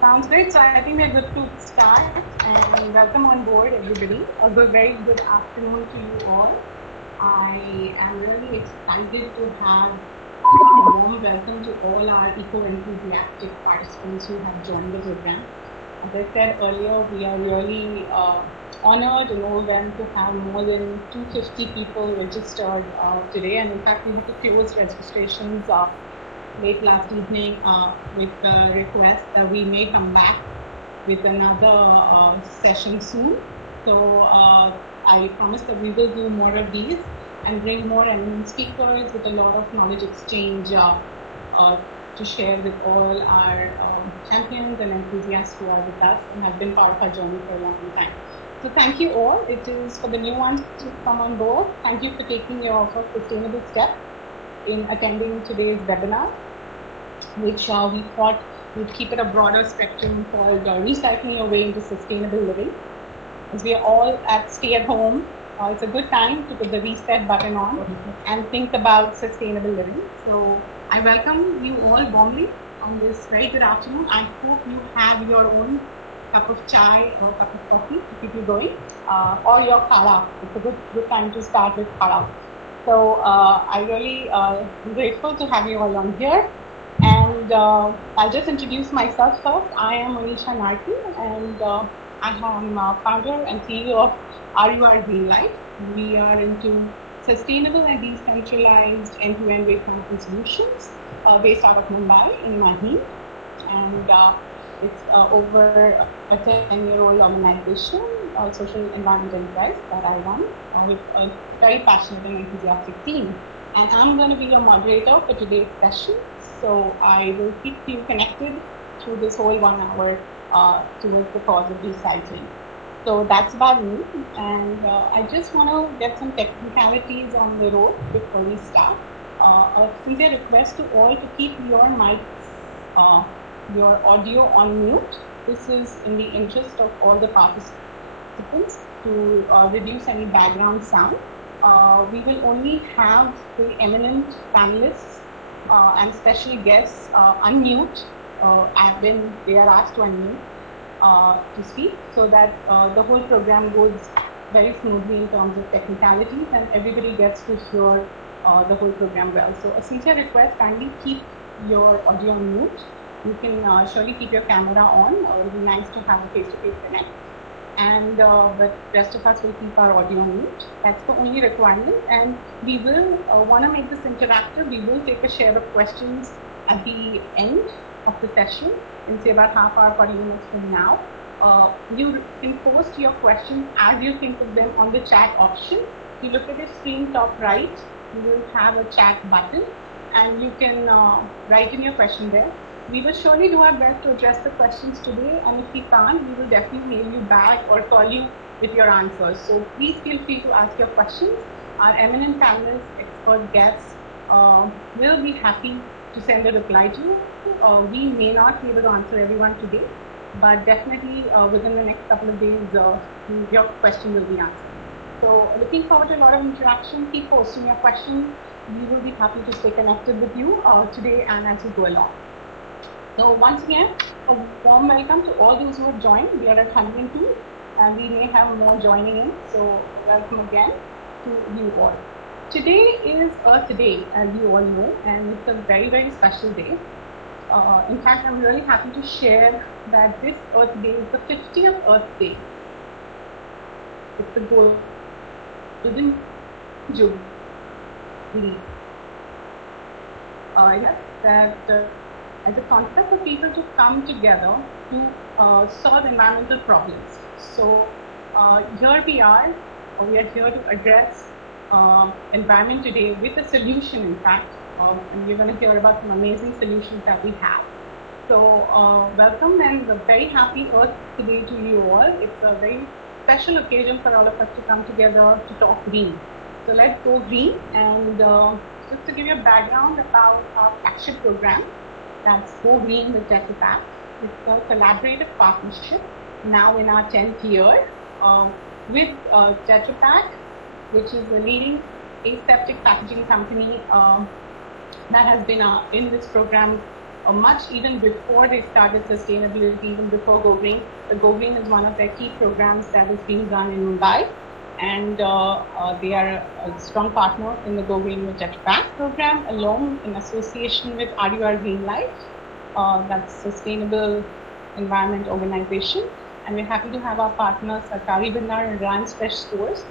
Sounds great. So I think we're good to start, and welcome on board, everybody. A very good afternoon to you all. I am really excited to have a warm welcome to all our eco-enthusiastic participants who have joined the program. As I said earlier, we are really honored and overwhelmed to have more than 250 people registered today, and in fact, we had to close registrations late last evening with the request that we may come back with another session soon. So I promise that we will do more of these and bring more eminent speakers with a lot of knowledge exchange to share with all our champions and enthusiasts who are with us and have been part of our journey for a long time. So thank you all. It is for the new ones to come on board. Thank you for taking your first sustainable step in attending today's webinar, which we thought would keep it a broader spectrum called Recycling Your Way into Sustainable Living. As we are all at stay at home, it's a good time to put the reset button on and think about sustainable living. So I welcome you all warmly on this very good afternoon. I hope you have your own cup of chai or cup of coffee to keep you going, or your khara. It's a good time to start with khara. So I really am grateful to have you all on here. And I'll just introduce myself first. I am Manisha Narki, and I am founder and CEO of RUR Green Life. We are into sustainable and decentralized end-to-end waste management solutions based out of Mumbai in Mahim. And it's over a 10-year-old organization, social environment enterprise that I run with a very passionate and enthusiastic team. And I'm going to be your moderator for today's session. So I will keep you connected through this whole 1 hour towards the cause of recycling. So that's about me. And I just want to get some technicalities on the road before we start. A sincere request to all to keep your mics, your audio on mute. This is in the interest of all the participants to reduce any background sound. We will only have the eminent panelists and special guests unmute when they are asked to unmute to speak, so that the whole program goes very smoothly in terms of technicalities and everybody gets to hear the whole program well. So a sincere request, kindly keep your audio on mute. You can surely keep your camera on. It would be nice to have a face-to-face connect. And but rest of us will keep our audio on mute. That's the only requirement. And we will want to make this interactive. We will take a share of questions at the end of the session in say about half hour, 40 minutes from now. You can post your questions as you think of them on the chat option. If you look at your screen top right, you will have a chat button and you can write in your question there. We will surely do our best to address the questions today, and if we can't, we will definitely mail you back or call you with your answers. So please feel free to ask your questions. Our eminent panelists, expert guests will be happy to send a reply to you. We may not be able to answer everyone today, but definitely within the next couple of days, your question will be answered. So looking forward to a lot of interaction. Keep posting your questions. We will be happy to stay connected with you today and as we go along. So once again, a warm welcome to all those who have joined. We are at 102 and we may have more joining in. So welcome again to you all. Today is Earth Day, as you all know, and it's a very, very special day. In fact, I'm really happy to share that this Earth Day is the 50th Earth Day. It's the Golden Jubilee. Yes, that as a concept for people to come together to solve environmental problems. So here we are here to address environment today with a solution, in fact, and we're going to hear about some amazing solutions that we have. So welcome and a very happy Earth Day to you all. It's a very special occasion for all of us to come together to talk green. So let's go green. And just to give you a background about our flagship program, that's Go Green with Tetra Pak. It's a collaborative partnership now in our 10th year with Tetra Pak, which is a leading aseptic packaging company that has been in this program much even before they started sustainability, even before GoGreen. The GoGreen is one of their key programs that is being done in Mumbai. And they are a strong partner in the GoGreen with Tetra Pak program, along in association with RUR Green Life, that's Sustainable Environment Organization. And we're happy to have our partners, Sarkari Bhandar and Reliance Fresh Stores,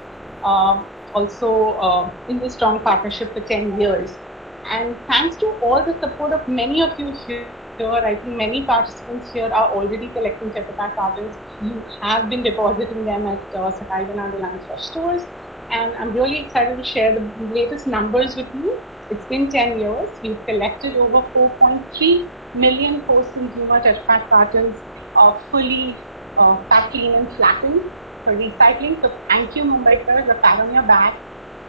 also in this strong partnership for 10 years. And thanks to all the support of many of you here, I think many participants here are already collecting Tetra Pak cartons. You have been depositing them at Sarkari Bhandar and Reliance Fresh Stores. And I'm really excited to share the latest numbers with you. It's been 10 years. We've collected over 4.3 million post-consumer Tetra Pak cartons, fully packed, clean and flattened for recycling. So thank you, Mumbaikars, a pat on your back,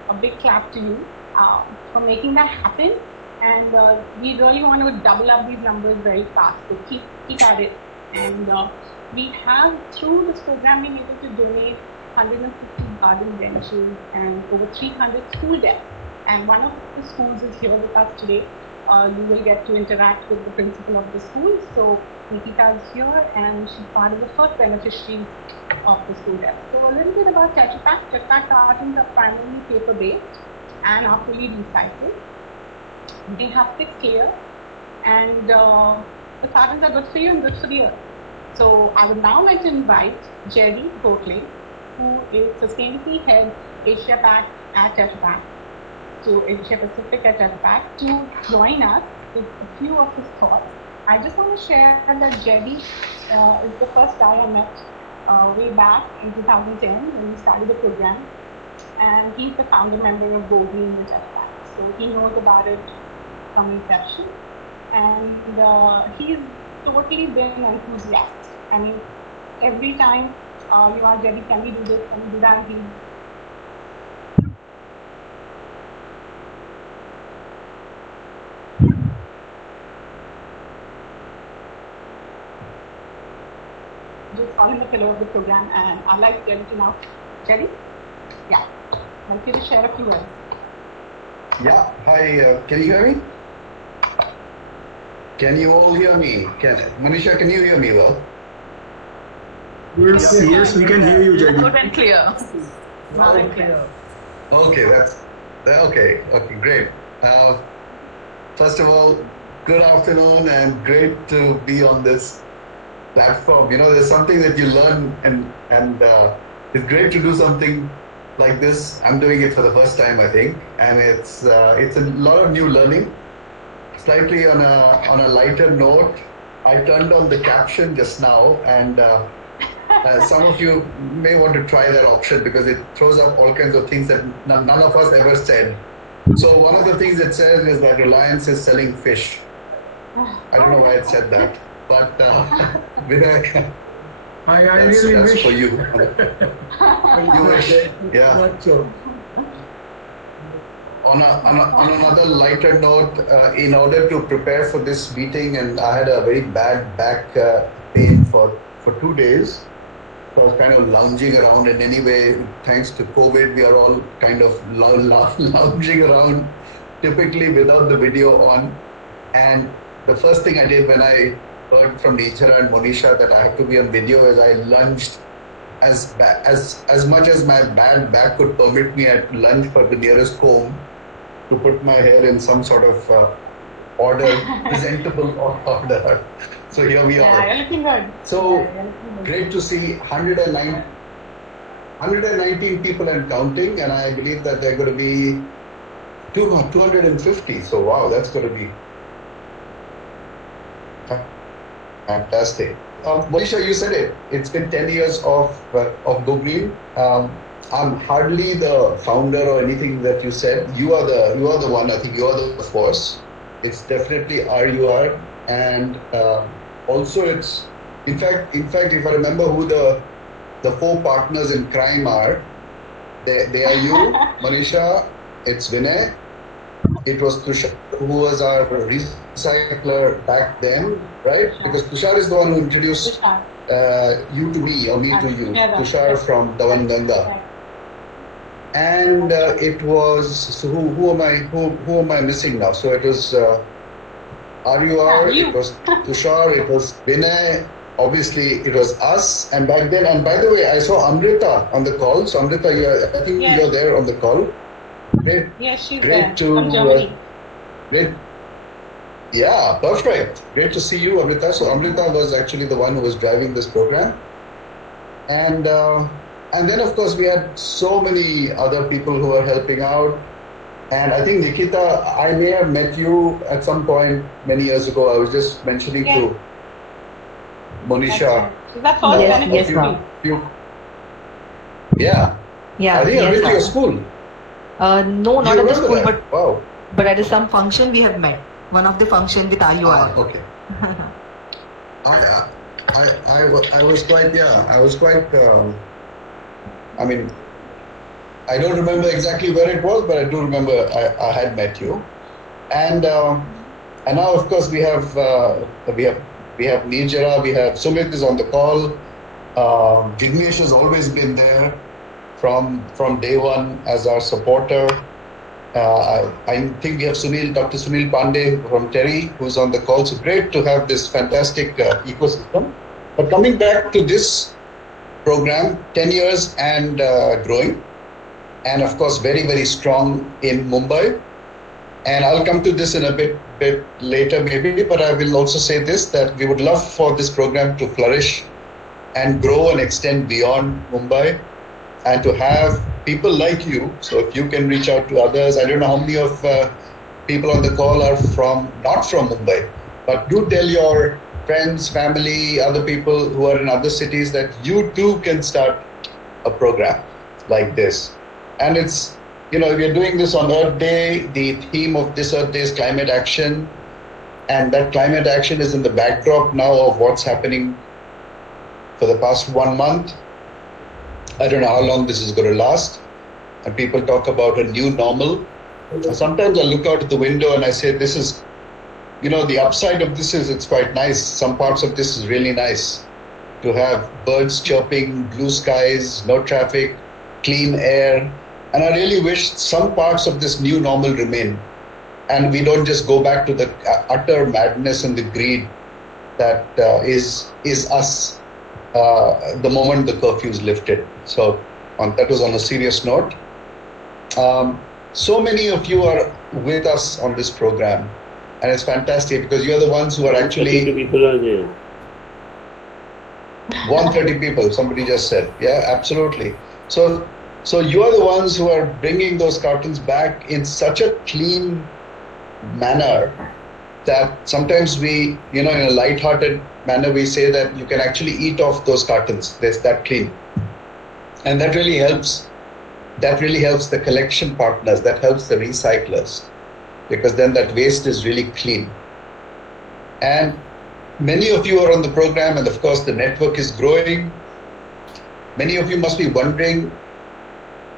a big clap to you for making that happen. And we really want to double up these numbers very fast. So keep at it. And we have, through this program, been able to donate 150 garden benches and over 300 school desks. And one of the schools is here with us today. You will get to interact with the principal of the school. So Nikita is here and she's part of the first beneficiary of the school desk. So a little bit about Tetra Pak. Tetra Pak cartons are primarily paper-based and are fully recycled. They have 6 layers and the cartons are good for you and good for the earth. So I would now like to invite Jerry Gokhale, who is Sustainability Head Asia Pac at Tetra Pak, to Asia Pacific at Tetra Pak, to join us with a few of his thoughts. I just want to share that Jerry is the first guy I met way back in 2010 when we started the program, and he's the founder member of GoGreen with Tetra Pak. So he knows about it from inception, and he's totally been enthusiastic. I mean, every time you ask Jerry, can we do this, can we do that, he just call him the pillar of the program, and I'd like Jerry to now. Jerry? Yeah. I'd like you to share a few words. Yeah, hi, can you hear me? Can you all hear me? Manisha, can you hear me well? Yes, we can hear you, Jerry. Loud and clear. Loud and clear. Okay, okay, great. First of all, good afternoon and great to be on this platform. You know, there's something that you learn and it's great to do something like this. I'm doing it for the first time, I think, and it's a lot of new learning. Slightly on a lighter note, I turned on the caption just now, and some of you may want to try that option because it throws up all kinds of things that none of us ever said. So one of the things it says is that Reliance is selling fish. I don't know why it said that, but Vinayak, I that's really wish for you. You wish, yeah. Not so. On another lighter note, in order to prepare for this meeting, and I had a very bad back pain for 2 days. So I was kind of lounging around, and anyway, thanks to COVID, we are all kind of lounging around, typically without the video on. And the first thing I did when I heard from Nechara and Monisha that I have to be on video is I lunged as much as my bad back could permit me. I lunged for the nearest comb to put my hair in some sort of order, presentable order. So here we are. Yeah, you're looking good. So Yeah, you're looking good. great to see 119 people and counting, and I believe that they're going to be 250. So wow, that's going to be fantastic. Monisha, you said it. It's been 10 years of GoGreen. I'm hardly the founder or anything that you said. You are the one. I think you are the force. It's definitely RUR, and also it's in fact if I remember who the 4 partners in crime are, they are you, Manisha. It's Vinay. It was Tushar who was our recycler back then, right? Because Tushar is the one who introduced you to me or me to you. Tushar from Dawan Ganga. And it was, so who am I missing now? So it was RUR, you. it was Tushar, it was Vinay, obviously it was us. And back then, and by the way, I saw Amrita on the call. So Amrita, I think Yes. you're there on the call. Great, Yes, she's great there to from Germany. great. Yeah, perfect. Great to see you, Amrita. So Amrita was actually the one who was driving this program, and then of course we had so many other people who were helping out. And I think Nikita, I may have met you at some point many years ago. I was just mentioning Yes. to Monisha. Right. So that's all Yes, benefits yes, to ma'am. me. Yeah. Yeah, I think I yes, went to your ma'am. school. No, not You at the remember school, that? Wow. but at some function we have met. One of the function with RUR. Okay. I was quite, yeah, I was quite, I mean, I don't remember exactly where it was, but I do remember I had met you. And now, of course, we have Nirjara, we have Sumit is on the call. Vignesh has always been there from day one as our supporter. I think we have Dr. Sunil Pandey from Terry, who's on the call. So great to have this fantastic ecosystem. But coming back to this program, 10 years and growing, and of course very, very strong in Mumbai. And I'll come to this in a bit later maybe, but I will also say this, that we would love for this program to flourish and grow and extend beyond Mumbai, and to have people like you. So if you can reach out to others, I don't know how many of people on the call are not from Mumbai, but do tell your friends, family, other people who are in other cities that you too can start a program like this. And it's, we are doing this on Earth Day. The theme of this Earth Day is climate action. And that climate action is in the backdrop now of what's happening for the past 1 month. I don't know how long this is going to last. And people talk about a new normal. Sometimes I look out at the window and I say, this is, the upside of this is it's quite nice. Some parts of this is really nice. To have birds chirping, blue skies, no traffic, clean air. And I really wish some parts of this new normal remain. And we don't just go back to the utter madness and the greed that is us the moment the curfew is lifted. So that was on a serious note. So many of you are with us on this program, and it's fantastic because you're the ones who are actually 130 people are there. 130 people, somebody just said. Yeah, absolutely. So you are the ones who are bringing those cartons back in such a clean manner that sometimes we, in a light-hearted manner, we say that you can actually eat off those cartons. They're that clean. And that really helps. That really helps the collection partners. That helps the recyclers, because then that waste is really clean. And many of you are on the program, and of course the network is growing. Many of you must be wondering,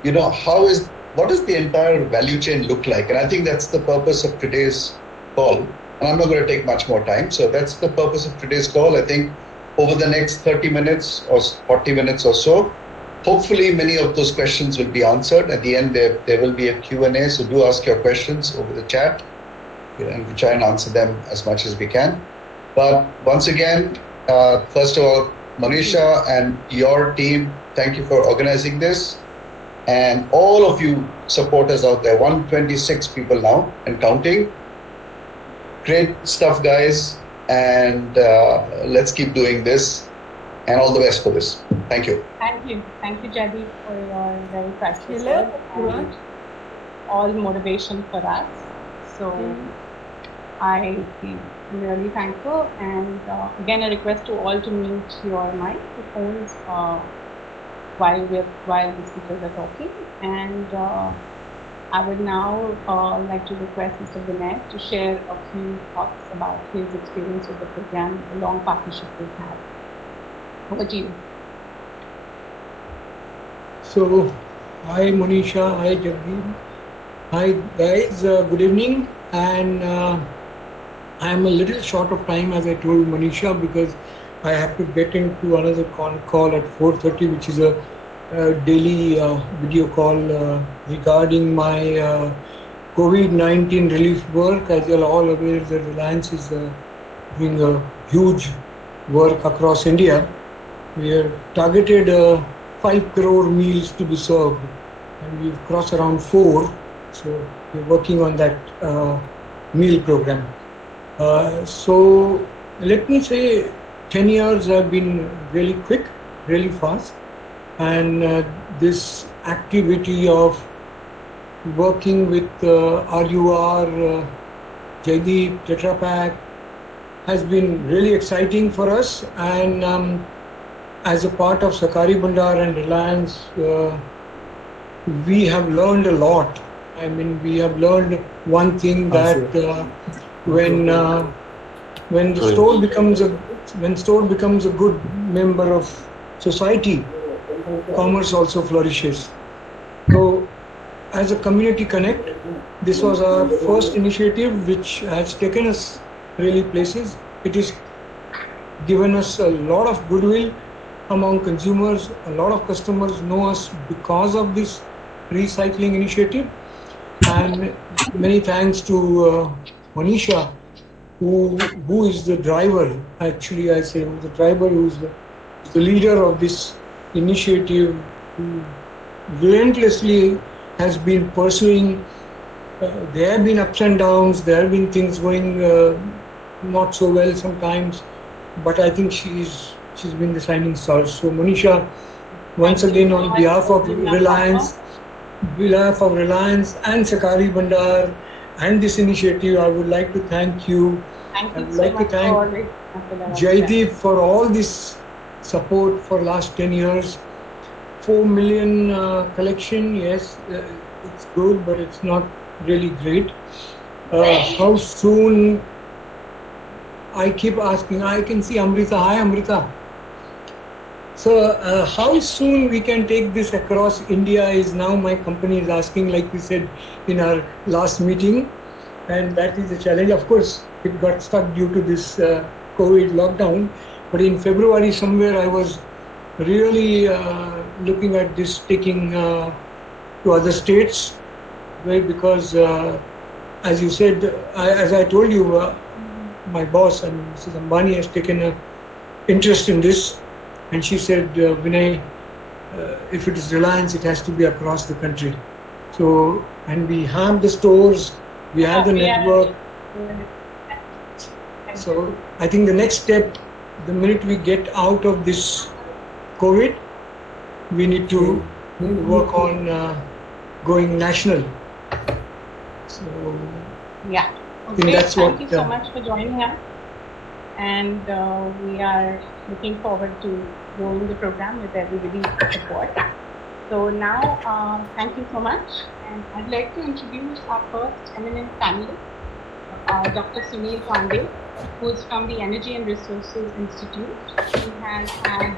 what does the entire value chain look like? And I think that's the purpose of today's call. And I'm not going to take much more time. So that's the purpose of today's call. I think over the next 30 minutes or 40 minutes or so, hopefully many of those questions will be answered. At the end, there will be a Q&A. So do ask your questions over the chat, and we try and answer them as much as we can. But once again, first of all, Monisha and your team, thank you for organizing this. And all of you supporters out there, 126 people now and counting. Great stuff, guys. And let's keep doing this. And all the best for this. Thank you. Thank you. Thank you, Jaideep, for your very precious Hello. words and all motivation for us. So I am really thankful. And again, a request to all to mute your microphones while the speakers are talking. And I would now like to request Mr. Vinay to share a few thoughts about his experience with the program, the long partnership we've had. Over to you. So, hi Monisha, hi Jagdeep, hi guys, good evening. And I'm a little short of time, as I told Monisha, because I have to get into another call at 4:30, which is a daily video call regarding my COVID-19 relief work. As you're all aware, the Reliance is doing a huge work across India. We have targeted 5 crore meals to be served, and we've crossed around 4. So we're working on that meal program. So let me say 10 years have been really quick, really fast, and this activity of working with RUR, Jaideep, Tetra Pak has been really exciting for us, and as a part of Sakari Bandar and Reliance, we have learned a lot. I mean, we have learned one thing that when the store becomes a good member of society, commerce also flourishes. So, as a community connect, this was our first initiative, which has taken us really places. It has given us a lot of goodwill among consumers. A lot of customers know us because of this recycling initiative, and many thanks to Manisha, who is the driver. Actually, I say the driver, who's the leader of this initiative, who relentlessly has been pursuing. There have been ups and downs. There have been things going not so well sometimes, but I think she's been the shining star. So Manisha, once again on behalf of Reliance and Sakari Bandar and this initiative, I would like to thank you. Thank you I would so like to much thank for Jaideep for all this support for last 10 years. 4 million collection, yes, it's good, but it's not really great. How soon? I keep asking. I can see Amrita. Hi, Amrita. So how soon we can take this across India is now my company is asking, like we said in our last meeting, and that is the challenge. Of course, it got stuck due to this COVID lockdown, but in February somewhere I was really looking at this taking to other states, right? Because as you said, as I told you, my boss, and Mrs. Ambani, has taken an interest in this. And she said, Vinay, if it is Reliance, it has to be across the country. So, and we have the stores, we have the network. So, I think the next step, the minute we get out of this COVID, we need to work on going national. So, yeah. Okay, that's Thank you so much for joining us. And we are looking forward to growing the program with everybody's support. So now, thank you so much. And I'd like to introduce our first eminent panelist, Dr. Sunil Pandey, who is from the Energy and Resources Institute. He has had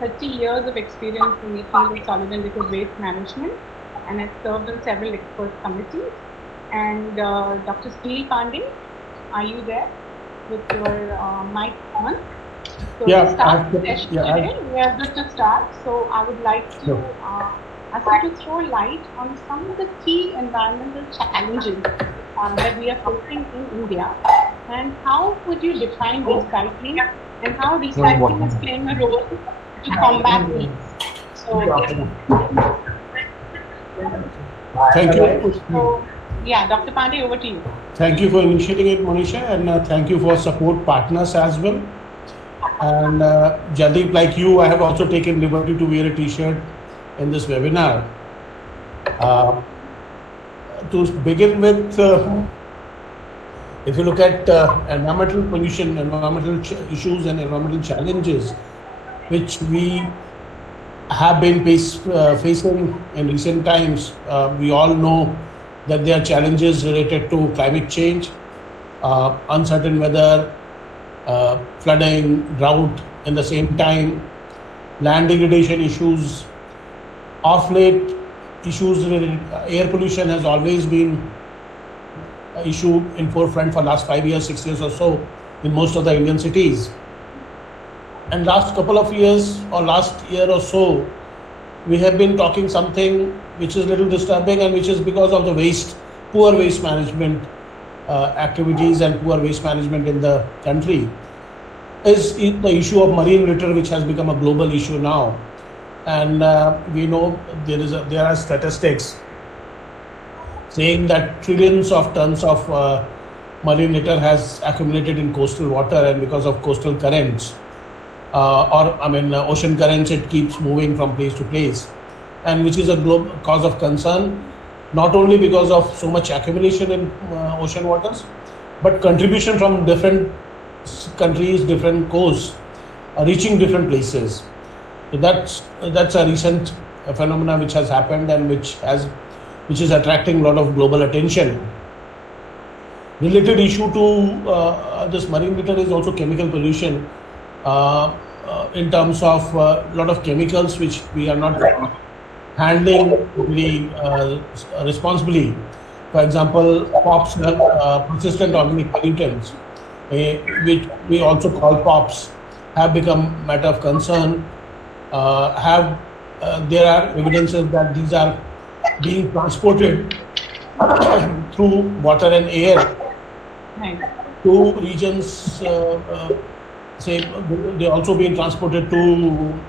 30 years of experience in the field of solid and liquid waste management and has served on several expert committees. And Dr. Sunil Pandey, are you there? With your mic on. So yeah, to start the session today, we are good to start. So I would like to ask you to throw light on some of the key environmental challenges that we are facing in India, and how would you define recycling, and how recycling is playing a role to combat these. So, thank you. So, yeah, Dr. Pandey, over to you. Thank you for initiating it, Manisha, and thank you for support partners as well. And Jaideep, like you, I have also taken liberty to wear a T-shirt in this webinar. To begin with, if you look at environmental pollution, environmental issues and environmental challenges, which we have been facing in recent times, we all know that there are challenges related to climate change, uncertain weather, flooding, drought in the same time, land degradation issues. Of late, issues related air pollution has always been an issue in forefront for last 5 years, 6 years or so in most of the Indian cities. And last couple of years or last year or so, we have been talking something which is a little disturbing, and which is because of the waste poor waste management activities and poor waste management in the country is the issue of marine litter, which has become a global issue now. And we know there are statistics saying that trillions of tons of marine litter has accumulated in coastal water, and because of coastal currents ocean currents, it keeps moving from place to place, and which is a cause of concern, not only because of so much accumulation in ocean waters, but contribution from different countries, different coasts, reaching different places. So that's a recent phenomena which has happened and which is attracting a lot of global attention. Related issue to this marine litter is also chemical pollution, in terms of a lot of chemicals which we are not handling very responsibly. For example, POPs, persistent organic pollutants, which we also call POPs, have become matter of concern. There are evidences that these are being transported through water and air to regions. Say they also being transported to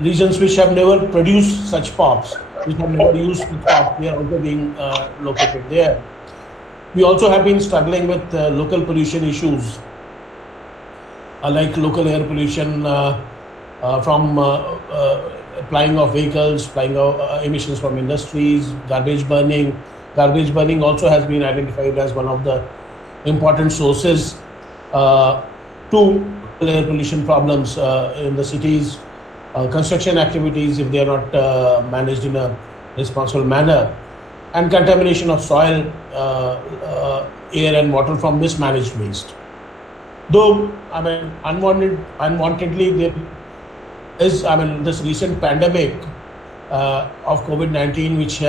regions which have never produced such POPs, which have never used such POPs. They are also being located there. We also have been struggling with local pollution issues, like local air pollution from flying of vehicles, flying of emissions from industries, garbage burning. Garbage burning also has been identified as one of the important sources to air pollution problems in the cities. Construction activities, if they are not managed in a responsible manner, and contamination of soil, air and water from mismanaged waste. Though, unwantedly, there is, this recent pandemic of COVID-19, which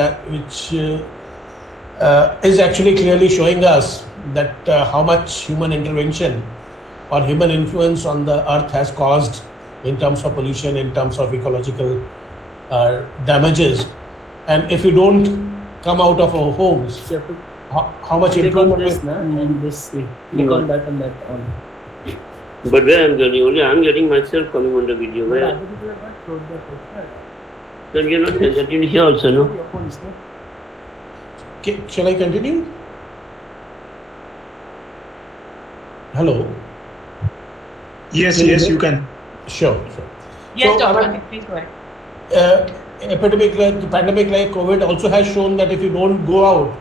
is actually clearly showing us that how much human intervention or human influence on the earth has caused in terms of pollution, in terms of ecological damages. And if we don't come out of our homes, how much improvement is click on that and that on. But where I'm getting, only I'm getting myself coming on the video. Where? Then you're not getting here also, no? Okay, shall I continue? Hello? Yes, you can. Sure. Yes, So, Dr. Please go ahead. Pandemic like COVID also has shown that if you don't go out,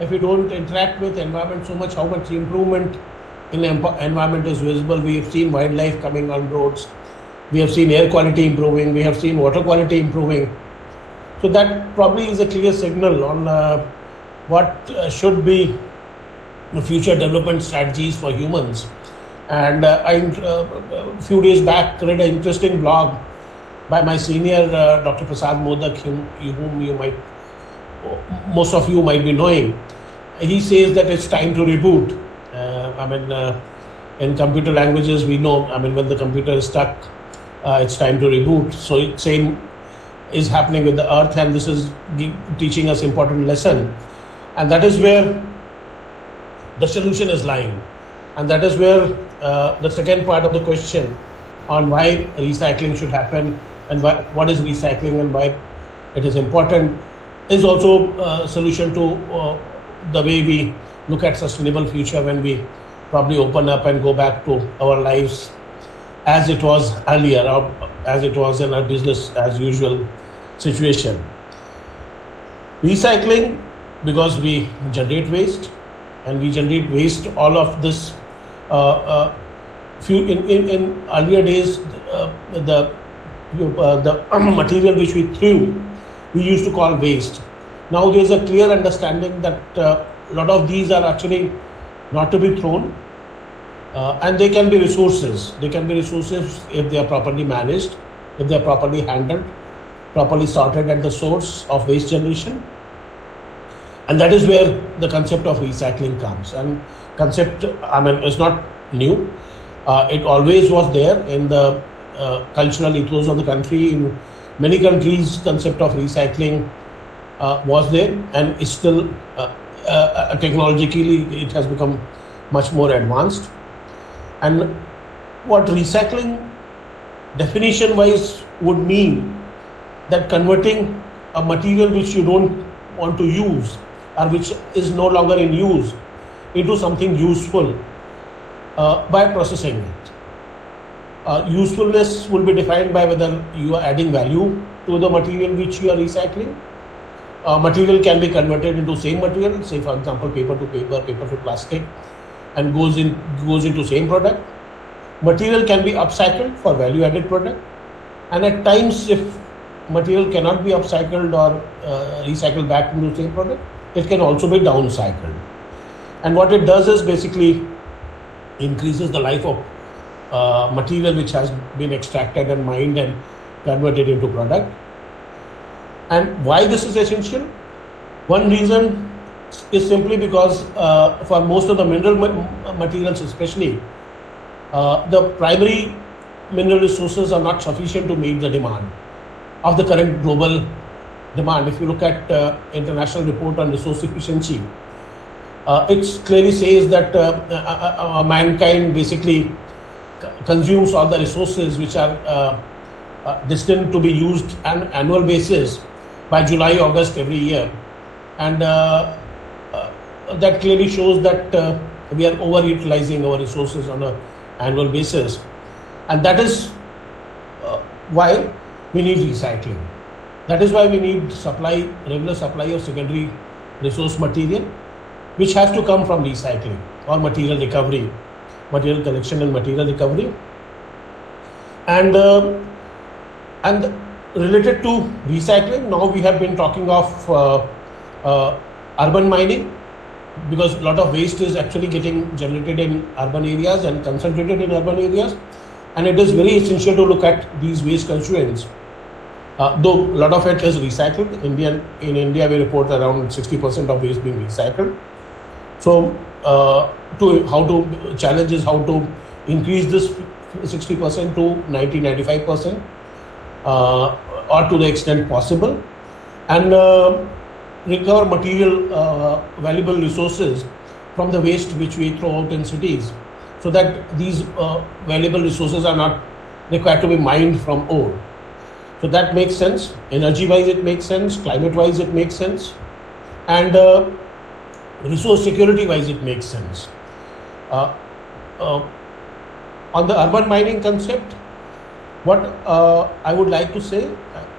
if you don't interact with environment so much, how much improvement in the environment is visible. We have seen wildlife coming on roads, we have seen air quality improving, we have seen water quality improving. So that probably is a clear signal on what should be the future development strategies for humans. And a few days back read an interesting blog by my senior Dr. Prasad Modak, whom most of you might be knowing. He says that it's time to reboot. In computer languages, we know, when the computer is stuck, it's time to reboot. So same is happening with the earth, and this is teaching us important lesson. And that is where the solution is lying. And that is where the second part of the question on why recycling should happen and what is recycling and why it is important is also a solution to the way we look at sustainable future when we probably open up and go back to our lives as it was earlier, or as it was in our business as usual situation. Recycling, because we generate waste, and we generate waste, all of this in earlier days, the material which we threw, we used to call waste. Now there is a clear understanding that a lot of these are actually not to be thrown, and they can be resources. They can be resources if they are properly managed, if they are properly handled, properly sorted at the source of waste generation. And that is where the concept of recycling comes. And concept, is not new. It always was there in the cultural ethos of the country. In many countries, concept of recycling was there and is still technologically it has become much more advanced. And what recycling definition wise would mean that converting a material which you don't want to use or which is no longer in use into something useful by processing it. Usefulness will be defined by whether you are adding value to the material which you are recycling. Material can be converted into same material, say for example paper to paper, paper to plastic, and goes into same product. Material can be upcycled for value added product, and at times if material cannot be upcycled or recycled back into the same product, it can also be downcycled. And what it does is basically increases the life of material which has been extracted and mined and converted into product. And why this is essential? One reason is simply because for most of the mineral materials especially, the primary mineral resources are not sufficient to meet the demand of the current global demand. If you look at international report on resource efficiency, it clearly says that mankind basically consumes all the resources which are destined to be used on an annual basis by July, August every year. And that clearly shows that we are overutilizing our resources on an annual basis. And that is why we need recycling. That is why we need regular supply of secondary resource material, which has to come from recycling or material recovery, material collection and material recovery. And related to recycling, now we have been talking of urban mining, because a lot of waste is actually getting generated in urban areas and concentrated in urban areas, and it is very essential to look at these waste constituents. Though a lot of it is recycled, in India we report around 60% of waste being recycled. So challenge is how to increase this 60% to 90-95%, or to the extent possible, and recover material valuable resources from the waste which we throw out in cities, so that these valuable resources are not required to be mined from ore. So that makes sense. Energy wise it makes sense, climate wise it makes sense, and resource security wise it makes sense. On the urban mining concept, what I would like to say,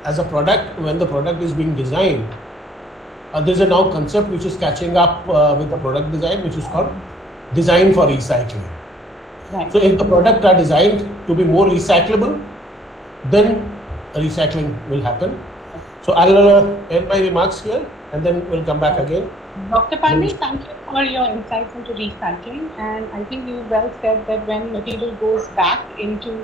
as a product, when the product is being designed, there's a now concept which is catching up with the product design, which is called design for recycling. Right. So if the products are designed to be more recyclable, then recycling will happen. So I'll end my remarks here and then we'll come back again. Dr. Pandey, thank you for your insights into recycling, and I think you well said that when material goes back into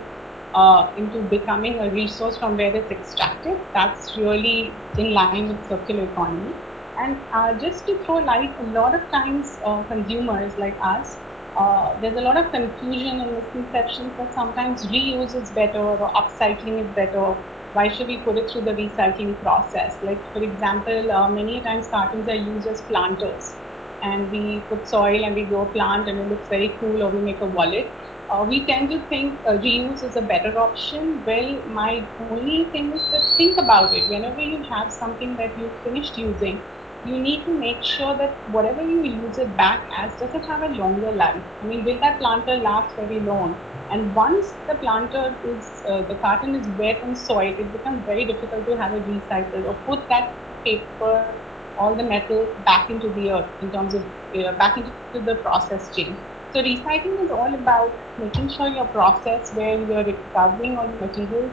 becoming a resource from where it's extracted, that's really in line with circular economy. And just to throw light, a lot of times consumers like us, there's a lot of confusion and misconceptions that sometimes reuse is better or upcycling is better. Why should we put it through the recycling process? Like, for example, many times cartons are used as planters, and we put soil and we grow a plant and it looks very cool, or we make a wallet. We tend to think reuse is a better option. Well, my only thing is to think about it. Whenever you have something that you've finished using, you need to make sure that whatever you use it back as, does it have a longer life? I mean, will that planter last very long? And once the planter is, the carton is wet and soiled, it becomes very difficult to have it recycled or put that paper, all the metal back into the earth in terms of back into the process chain. So recycling is all about making sure your process where you're recovering all the materials,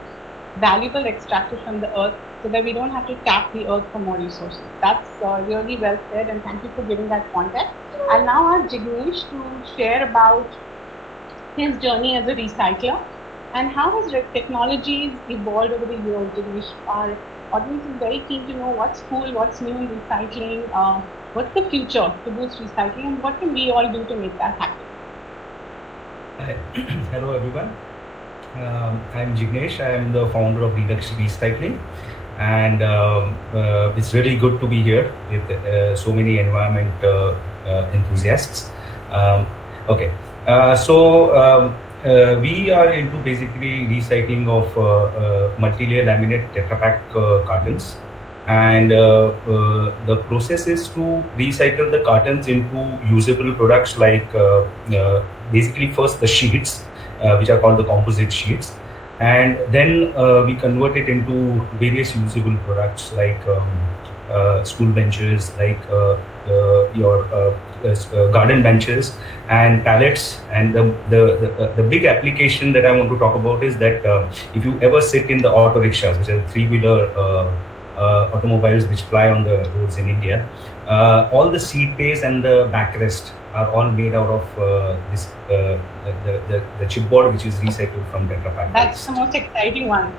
valuable extracted from the earth, so that we don't have to tap the earth for more resources. That's really well said, and thank you for giving that context. I'll now ask Jignesh to share about his journey as a recycler and how has technologies evolved over the years. Jignesh, our audience is very keen to know what's cool, what's new in recycling, what's the future to boost recycling, and what can we all do to make that happen? Hello everyone, I'm Jignesh. I am the founder of Redux Recycling. and it's really good to be here with so many environment enthusiasts. Okay, we are into basically recycling of multi-layer laminate Tetra Pak cartons, and the process is to recycle the cartons into usable products like basically first the sheets, which are called the composite sheets, and then we convert it into various usable products like school benches, like your garden benches and pallets. And the big application that I want to talk about is that if you ever sit in the auto rickshaws, which are three-wheeler automobiles which fly on the roads in India, all the seat base and the backrest are all made out of the chipboard, which is recycled from Tetra Pak. That's the most exciting one.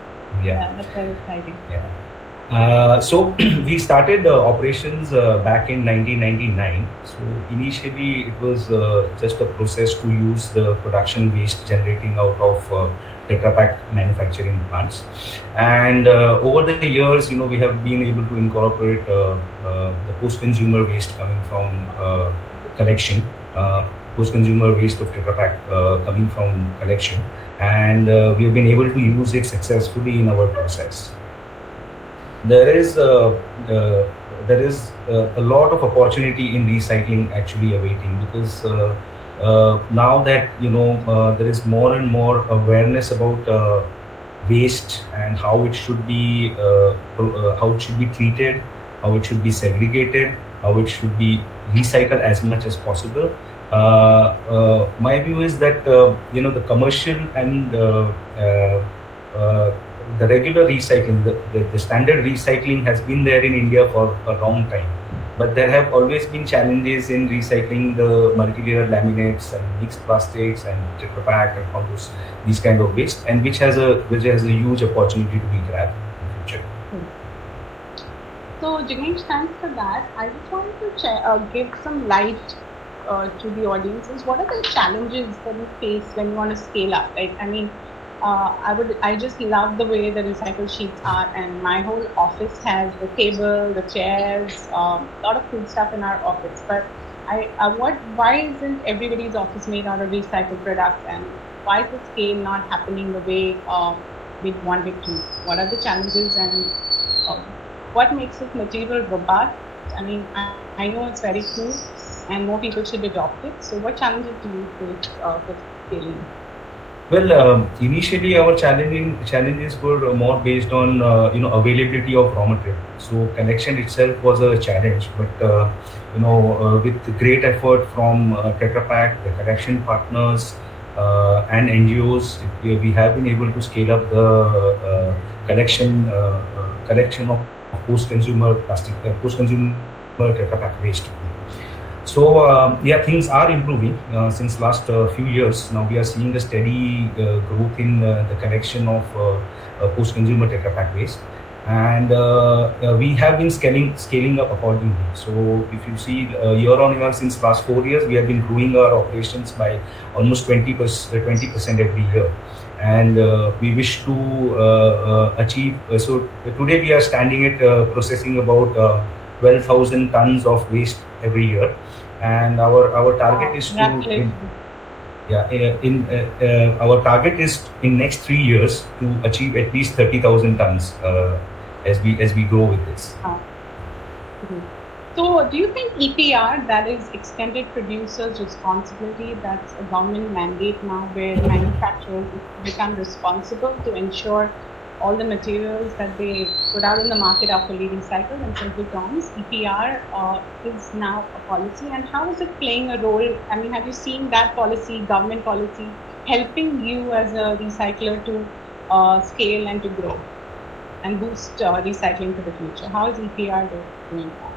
Yeah, that's very exciting. Yeah. So we started operations back in 1999. So initially it was just a process to use the production waste generating out of Tetra Pak manufacturing plants, and over the years, we have been able to incorporate the post-consumer waste coming from collection, post-consumer waste of Tetra Pak coming from collection, and we have been able to use it successfully in our process. There is a lot of opportunity in recycling actually awaiting, because now that there is more and more awareness about waste and how it should be treated, how it should be segregated, how it should be recycled as much as possible. My view is that the commercial and the regular recycling, the standard recycling has been there in India for a long time, but there have always been challenges in recycling the multi-layer laminates and mixed plastics and Tetra Pak and all these kind of waste, and which has a huge opportunity to be grabbed in the future. So Jignesh, thanks for that. I just wanted to give some light to the audiences. What are the challenges that you face when you want to scale up? Like, I mean, I just love the way the recycled sheets are, and my whole office has the table, the chairs, a lot of cool stuff in our office. But why isn't everybody's office made out of recycled products, and why is the scale not happening the way we want it to? What are the challenges, and what makes this material robust? I mean, I know it's very cool, and more people should adopt it. So, what challenges do you face for scaling? Well, initially our challenges were more based on availability of raw material. So collection itself was a challenge, but with great effort from Tetra Pak, the collection partners, and NGOs, we have been able to scale up the collection of post-consumer plastic, post-consumer Tetra Pak waste. So things are improving since last few years. Now we are seeing a steady growth in the collection of post-consumer Tetra Pak waste, and we have been scaling up accordingly. So if you see year on year since last 4 years, we have been growing our operations by almost 20% every year, and we wish to achieve. So today we are standing at processing about 12,000 tons of waste every year, and our target is our target is in next 3 years to achieve at least 30,000 tons as we grow with this. So, do you think EPR, that is Extended Producer's Responsibility, that's a government mandate now where manufacturers become responsible to ensure all the materials that they put out in the market are fully recycled in simple terms? EPR is now a policy, and how is it playing a role? I mean, have you seen that policy, government policy, helping you as a recycler to scale and to grow and boost recycling for the future? How is EPR doing that?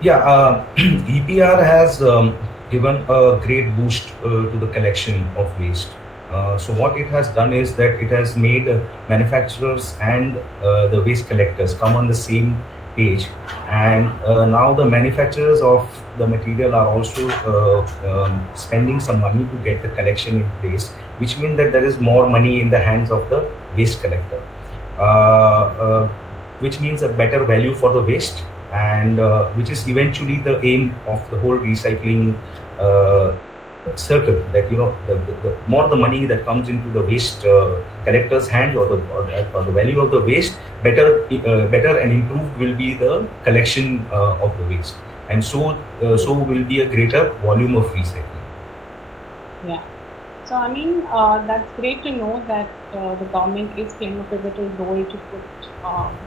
Yeah, EPR has given a great boost to the collection of waste. So what it has done is that it has made manufacturers and the waste collectors come on the same page, and now the manufacturers of the material are also spending some money to get the collection in place, which means that there is more money in the hands of the waste collector. which means a better value for the waste, and which is eventually the aim of the whole recycling circle. That the more the money that comes into the waste collector's hand, or the value of the waste, better and improved will be the collection of the waste, and so will be a greater volume of recycling. Yeah. So, I mean, that's great to know that the government is playing a pivotal role to put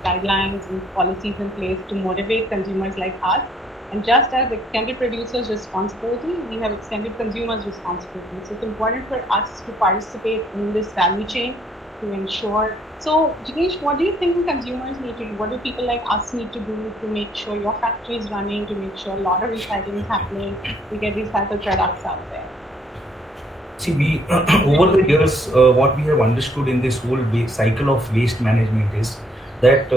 guidelines and policies in place to motivate consumers like us. And just as extended producers' responsibility, we have extended consumers' responsibility. So, it's important for us to participate in this value chain to ensure. So, Jignesh, what do you think consumers need to do? What do people like us need to do to make sure your factory is running, to make sure a lot of recycling is happening, to get recycled products out there? See, we over the years, what we have understood in this whole cycle of waste management is that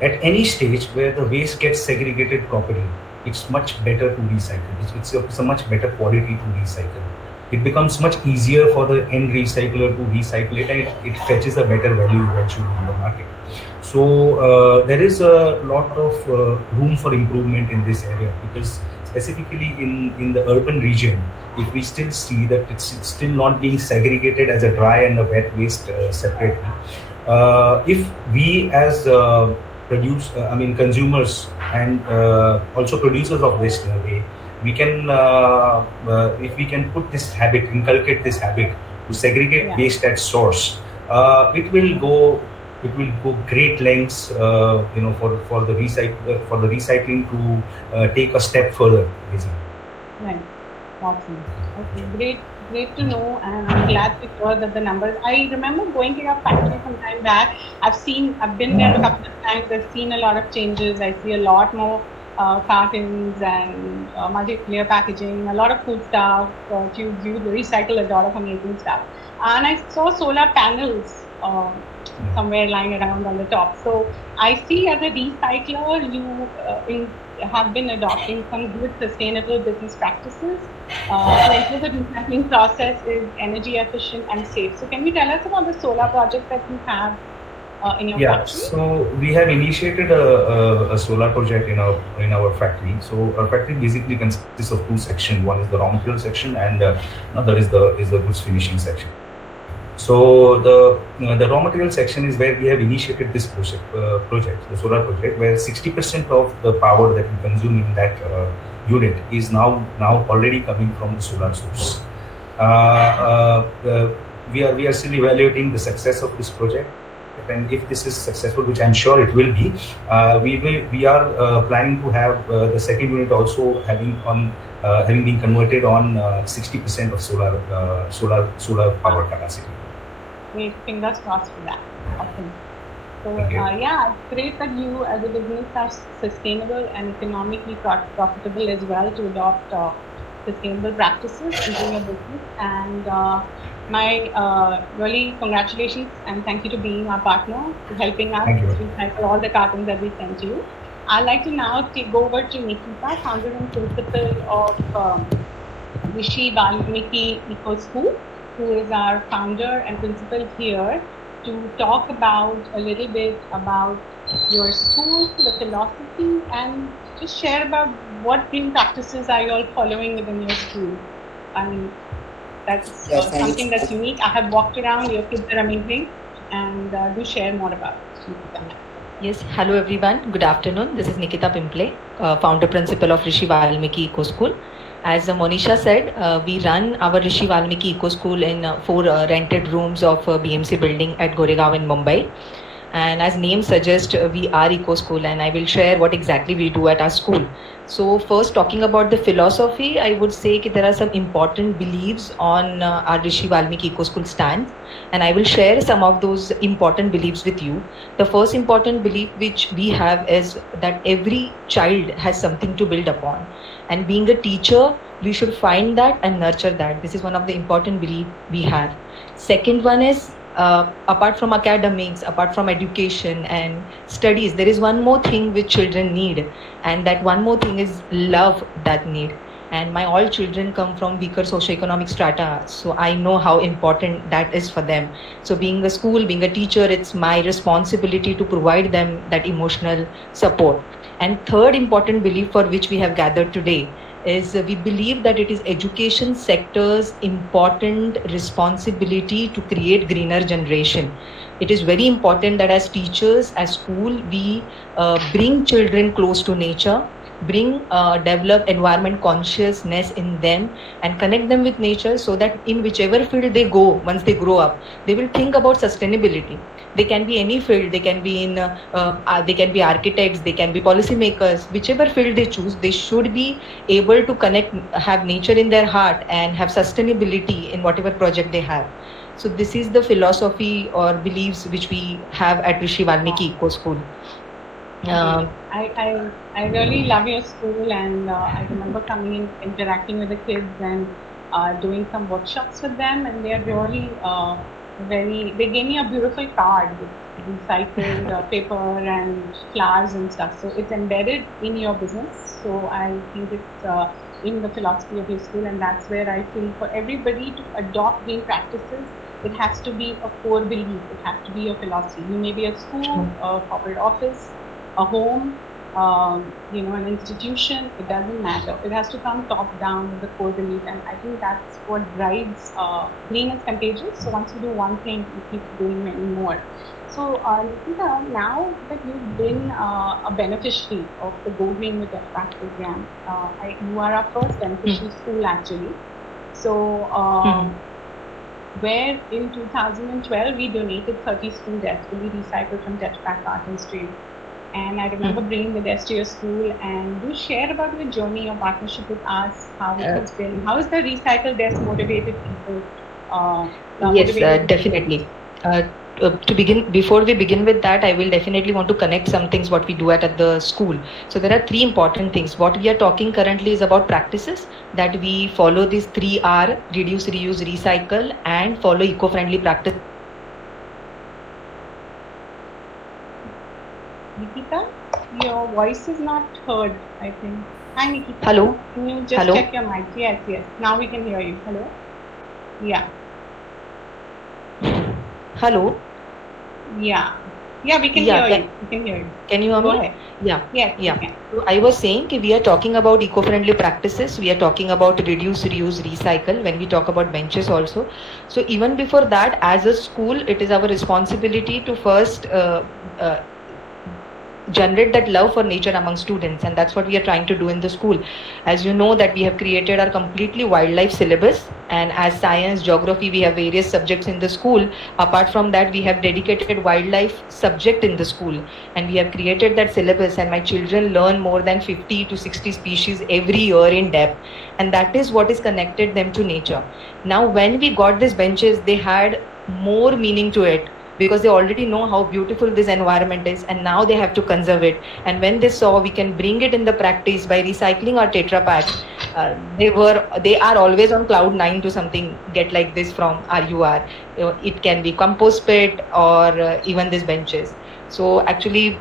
at any stage where the waste gets segregated properly, it's much better to recycle. It's a much better quality to recycle. It becomes much easier for the end recycler to recycle it, and it fetches a better value eventually in the market. So there is a lot of room for improvement in this area, because specifically in the urban region, if we still see that it's still not being segregated as a dry and a wet waste separately, if we as consumers and also producers of waste in a way, we can if we can inculcate this habit to segregate waste at source, it will go great lengths, for the recycling to take a step further, basically. Right. Awesome. Okay, great to know, and I'm glad to hear that the numbers. I remember going to your factory some time back. I've been there a couple of times. I've seen a lot of changes. I see a lot more cartons and multi-layer packaging, a lot of cool stuff. You recycle a lot of amazing stuff. And I saw solar panels somewhere lying around on the top. So I see, as a recycler, you have been adopting some good sustainable business practices to ensure the recycling process is energy efficient and safe. So can you tell us about the solar project that you have in your factory? So we have initiated a solar project in our factory. So our factory basically consists of two sections. One is the raw material section, and another is the goods finishing section. So the raw material section is where we have initiated this project, the solar project, where 60% of the power that we consume in that unit is now already coming from the solar source. We are still evaluating the success of this project, and if this is successful, which I'm sure it will be, we are planning to have the second unit also having been converted on 60% of solar power capacity. Great, fingers crossed for that. Awesome. So it's great that you as a business are sustainable and economically profitable as well to adopt sustainable practices into your business. And my really congratulations and thank you to being our partner, to helping us recycle all the cartons that we sent you. I'd like to now go over to Nikita, founder and principal of Rishi Valmiki Eco School, who is our founder and principal here, to talk about a little bit about your school, the philosophy, and just share about what green practices are you all following within your school. I mean, that's something that's unique. I have walked around, your kids are amazing, and do share more about it. Yes, hello everyone. Good afternoon. This is Nikita Pimple, founder principal of Rishi Valmiki Eco School. As Monisha said, we run our Rishi Valmiki Eco School in 4 rented rooms of BMC building at Goregaon in Mumbai. And as name suggests, we are Eco School, and I will share what exactly we do at our school. So first, talking about the philosophy, I would say that there are some important beliefs on our Rishi Valmiki Eco School stand, and I will share some of those important beliefs with you. The first important belief which we have is that every child has something to build upon. And being a teacher, we should find that and nurture that. This is one of the important beliefs we have. Second one is, apart from academics, apart from education and studies, there is one more thing which children need. And that one more thing is love that need. and my all children come from weaker socioeconomic strata, so I know how important that is for them. So being a school, being a teacher, it's my responsibility to provide them that emotional support. And third important belief for which we have gathered today is we believe that it is education sector's important responsibility to create greener generation. It is very important that as teachers, as school, we bring children close to nature, develop environment consciousness in them, and connect them with nature, so that in whichever field they go, once they grow up, they will think about sustainability. They can be any field. They can be they can be architects. They can be policymakers. Whichever field they choose, they should be able to have nature in their heart, and have sustainability in whatever project they have. So this is the philosophy or beliefs which we have at Rishi Valmiki Eco School. I really love your school, and I remember coming in, interacting with the kids, and doing some workshops with them, and they are really they gave me a beautiful card with recycled paper and flowers and stuff. So it's embedded in your business. So I think it's in the philosophy of your school, and that's where I feel for everybody to adopt green practices, it has to be a core belief. It has to be a philosophy. You may be a school, a corporate office, a home, an institution. It doesn't matter. It has to come top down with the core belief, and I think that's what drives green is contagious. So once you do one thing, you keep doing many more. So Nikita, now that you've been a beneficiary of the Go Green with Impact program, you are our first beneficiary school actually. So where in 2012 we donated 30 school desks to be recycled from Tetrapack Cartons Trade. And I remember bringing the desk to your school, and do share about your journey, your partnership with us, how it has been. How has the recycled desk motivated people? Yes, definitely. Before we begin with that, I will definitely want to connect some things what we do at the school. So there are three important things. What we are talking currently is about practices that we follow. These 3R: reduce, reuse, recycle, and follow eco-friendly practice. Nikita, your voice is not heard, I think. Hi, Nikita. Hello. Can you just check your mic? Yes. Now we can hear you. Hello. Yeah. Hello. Yeah, we can hear you. We can hear you. Can you hear me? Go ahead. Yeah. So I was saying we are talking about eco-friendly practices. We are talking about reduce, reuse, recycle when we talk about benches also. So even before that, as a school, it is our responsibility to first generate that love for nature among students, and that's what we are trying to do in the school. As you know that we have created our completely wildlife syllabus, and as science, geography, we have various subjects in the school. Apart from that, we have dedicated wildlife subject in the school, and we have created that syllabus, and my children learn more than 50 to 60 species every year in depth, and that is what is connected them to nature. Now when we got these benches, they had more meaning to it, because they already know how beautiful this environment is, and now they have to conserve it. And when they saw we can bring it in the practice by recycling our Tetra Pak, they are always on cloud 9 to something get like this from RUR. It can be compost pit or even these benches. So actually,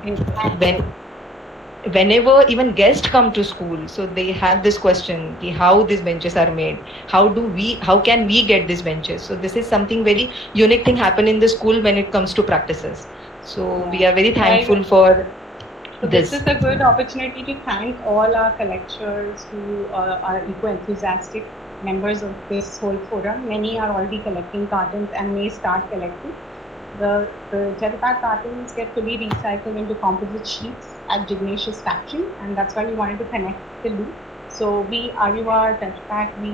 whenever even guests come to school, so they have this question, how these benches are made, how can we get these benches? So this is something very unique thing happen in the school when it comes to practices. So we are very thankful for this. This is a good opportunity to thank all our collectors who are eco-enthusiastic members of this whole forum. Many are already collecting cartons and may start collecting. The Tetra Pak cartons get fully recycled into composite sheets at Jignesh's factory, and that's why we wanted to connect the loop. So we, RUR, Tetra Pak, we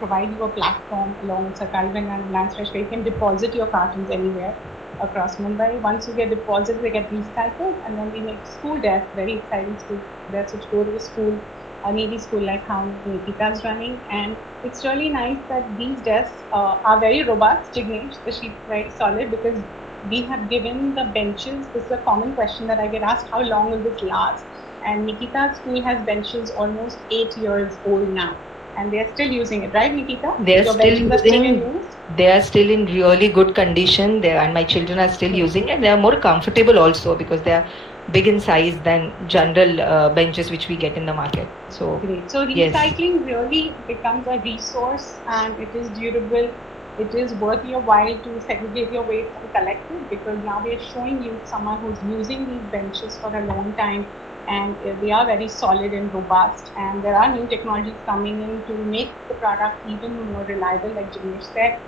provide you a platform along with Sarkarivan and Reliance Fresh where you can deposit your cartons anywhere across Mumbai. Once you get deposited, they get recycled, and then we make school desks, very exciting school desks which go to the school, a Navy school like how Nikita is running. And it's really nice that these desks are very robust. Jignesh, the sheet is very solid because we have given the benches. This is a common question that I get asked, how long will this last? And Nikita's school has benches almost 8 years old now, and they are still using it, right, Nikita? They are still in really good condition. And my children are still using it. They are more comfortable also because they are big in size than general benches which we get in the market. So Great. So yes. recycling really becomes a resource, and it is durable. It is worth your while to segregate your waste and collect it, because now we are showing you someone who's using these benches for a long time, and they are very solid and robust. And there are new technologies coming in to make the product even more reliable, like Jignesh said.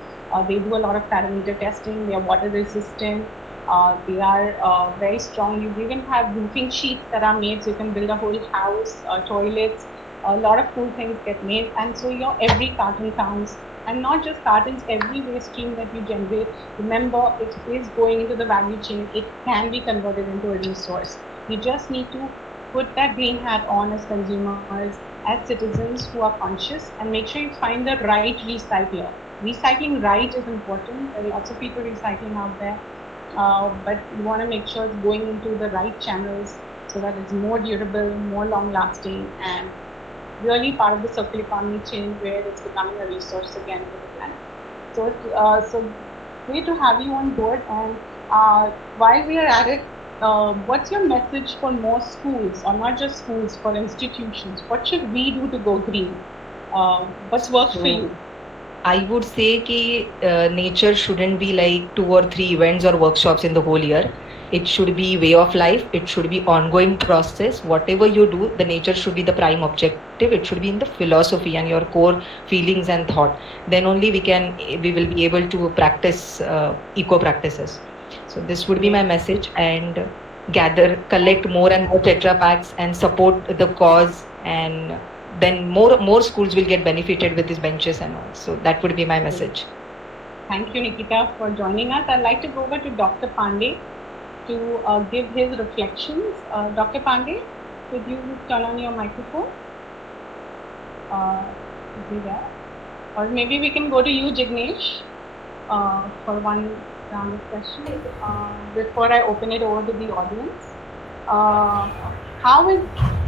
They do a lot of parameter testing. They are water resistant. They are very strong. You even have roofing sheets that are made, so you can build a whole house, toilets. A lot of cool things get made, and so your every carton counts. And not just cartons, every waste stream that you generate, remember, it is going into the value chain. It can be converted into a resource. You just need to put that green hat on as consumers, as citizens who are conscious, and make sure you find the right recycler. Recycling right is important. There are lots of people recycling out there, but you want to make sure it's going into the right channels so that it's more durable, more long lasting, and really part of the circular economy chain where it's becoming a resource again for the planet. So great to have you on board. And while we are at it, what's your message for more schools, or not just schools, for institutions? What should we do to go green? What's worked for you? I would say that nature shouldn't be like 2 or 3 events or workshops in the whole year. It should be way of life. It should be ongoing process. Whatever you do, the nature should be the prime objective. It should be in the philosophy and your core feelings and thought. Then only we will be able to practice eco practices. So this would be my message, and collect more and more Tetra packs and support the cause, and then more schools will get benefited with these benches and all. So that would be my message. Thank you, Nikita, for joining us. I'd like to go over to Dr. Pandey to give his reflections. Dr. Pandey, could you turn on your microphone? Is he there? Or maybe we can go to you, Jignesh, for one round of questions before I open it over to the audience. How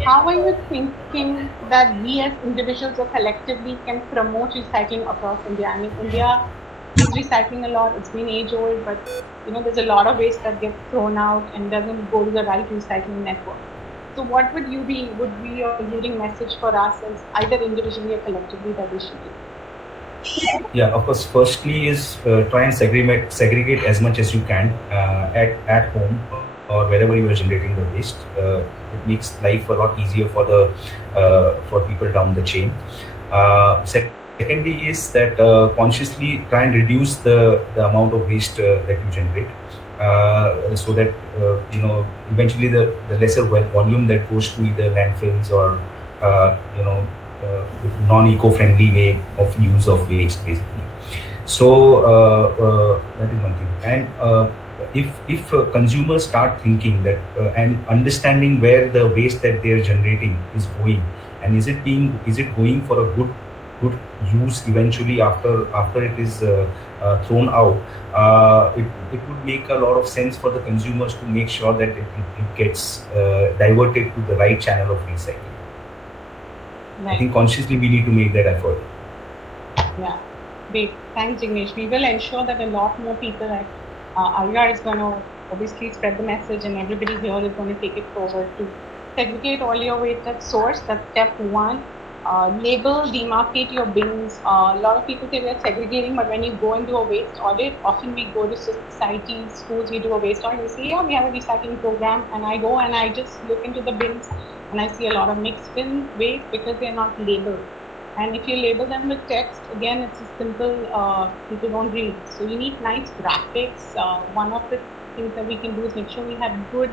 are you thinking that we as individuals or collectively can promote recycling across India? I mean, India is recycling a lot. It's been age old, but there's a lot of waste that gets thrown out and doesn't go to the right recycling network. So what would be your leading message for us as either individually or collectively that we should do? Yeah, of course. Firstly is try and segregate as much as you can at home or wherever you are generating the waste. It makes life a lot easier for people down the chain. Secondly is that consciously try and reduce the amount of waste that you generate, so that eventually the lesser volume that goes to either landfills or non-eco-friendly way of use of waste, basically. So that is one thing. And if consumers start thinking that and understanding where the waste that they are generating is going, and is it going for a good use eventually after it is thrown out, it would make a lot of sense for the consumers to make sure that it gets diverted to the right channel of recycling. Right. I think consciously we need to make that effort. Yeah, great. Thanks, Jignesh. We will ensure that a lot more people like Arya is going to obviously spread the message, and everybody here is going to take it forward to segregate all your waste at source. That's step one. Label, demarcate your bins. A lot of people say we are segregating, but when you go and do a waste audit, often we go to societies, schools, we do a waste audit, we say, yeah, we have a recycling program, and I go and I just look into the bins and I see a lot of mixed bin waste because they are not labeled. And if you label them with text, again, it's a simple, people don't read. So you need nice graphics. One of the things that we can do is make sure we have good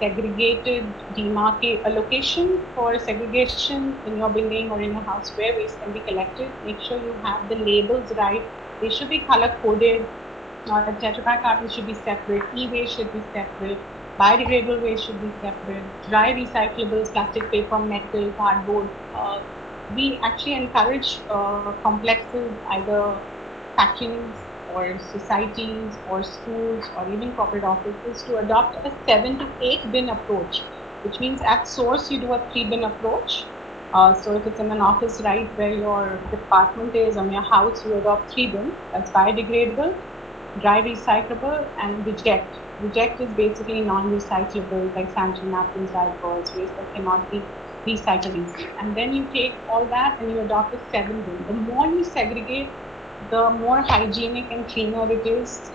segregated, demarcate a location for segregation in your building or in your house where waste can be collected. Make sure you have the labels right. They should be color coded. The Tetra Pak cartons should be separate. E-waste should be separate. Biodegradable waste should be separate. Dry recyclables, plastic, paper, metal, cardboard. We actually encourage complexes, either factories or societies or schools or even corporate offices, to adopt a 7 to 8 bin approach, which means at source you do a 3 bin approach. So if it's in an office, right, where your department is, or your house, you adopt 3 bins. That's biodegradable. dry recyclable, and reject. Reject is basically non-recyclable, like sanitary napkins, diapers, waste that cannot be recycled easily. And then you take all that and you adopt a 7 rule. The more you segregate, the more hygienic and cleaner it is,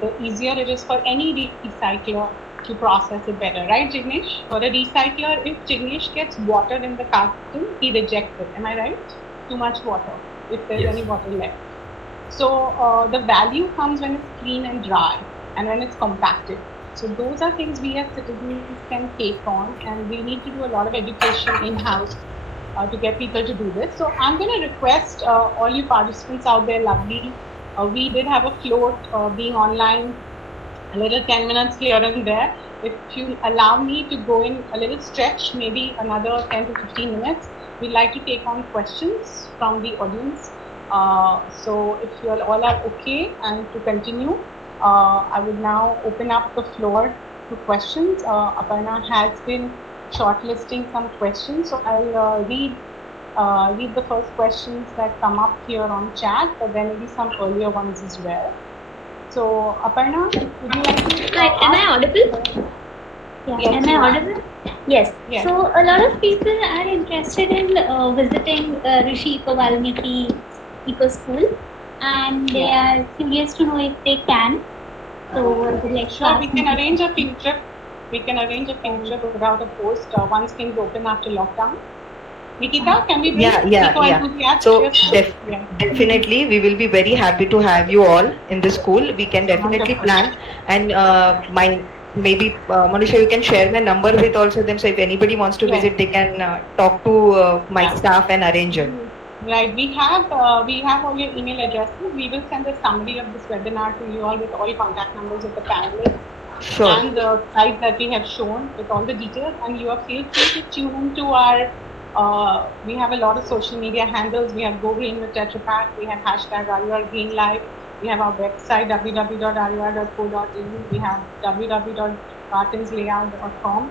the easier it is for any recycler to process it better, right, Jignesh? For a recycler, if Jignesh gets water in the carton, he rejects it. Am I right? Too much water, if there's any water left. So the value comes when it's clean and dry and when it's compacted. So those are things we as citizens can take on, and we need to do a lot of education in-house to get people to do this. So I'm going to request all you participants out there, lovely. We did have a float being online, a little 10 minutes here and there. If you allow me to go in a little stretch, maybe another 10 to 15 minutes, we'd like to take on questions from the audience. So if you all are okay and to continue, I would now open up the floor to questions. Aparna has been shortlisting some questions, so I'll read the first questions that come up here on chat, but there may be some earlier ones as well. So Aparna, would you like to? Am I audible? Yeah. Yes, am I audible? Yes. Yes. So a lot of people are interested in visiting Rishi Valmiki Eco School, and they are curious to know if they can. So I would like to Sure, ask we can arrange a field trip. We can arrange a field trip without a post once things open after lockdown. Nikita, can we bring eco enthusiasts? So definitely, we will be very happy to have you all in the school. We can definitely plan, and maybe Monisha, you can share my number with also them. So if anybody wants to visit, they can talk to my staff and arrange it. Right, we have all your email addresses. We will send a summary of this webinar to you all with all contact numbers of the panelists and the slides that we have shown with all the details. And you are feel free to tune into our. We have a lot of social media handles. We have Go Green with Tetra Pak. We have hashtag RUR Green Life. We have our website www.rur.co.in. We have www.cartonslayout.com.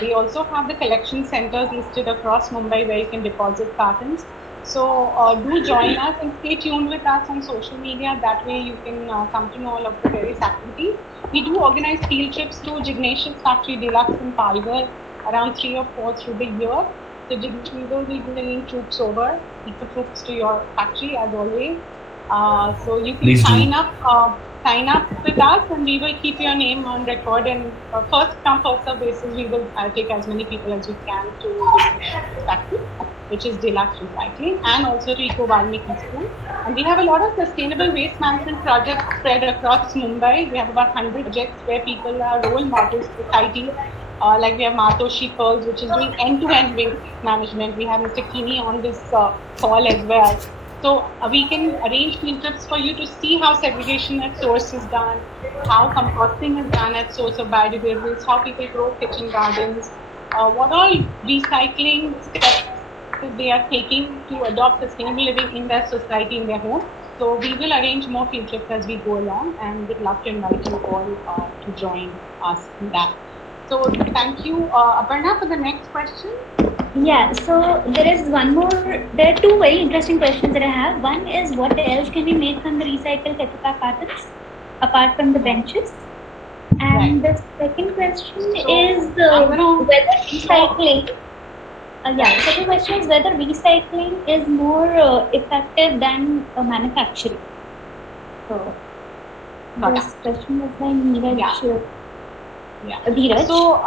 They also have the collection centers listed across Mumbai where you can deposit cartons. So do join us and stay tuned with us on social media. That way you can come to know all of the various activities. We do organize field trips to Jignesh's Factory Deluxe in Palghar around 3 or 4 through the year. So we will be bringing troops over, eco troops to your factory as always. So you can sign up with us, and we will keep your name on record. And first come, first serve basis, we will take as many people as we can to the factory, which is Deluxe Recycling, and also to Eco Valmiki School. And we have a lot of sustainable waste management projects spread across Mumbai. We have about 100 projects where people are role models to society. Like we have Matoshi Pearls, which is doing end-to-end waste management. We have Mr. Kini on this call as well. So we can arrange field trips for you to see how segregation at source is done, how composting is done at source of biodegradables, how people grow kitchen gardens, what all recycling steps they are taking to adopt sustainable living in their society, in their home. So we will arrange more field trips as we go along, and we'd love to invite you all to join us in that. So thank you, Aparna, for the next question. Yeah, so there is one more. There are two very interesting questions that I have. One is, what else can we make from the recycled Tetra Pak cartons apart from the benches? And the second question is whether recycling. The second question is whether recycling is more effective than manufacturing. So this question was by Neeraj. Dheeraj. So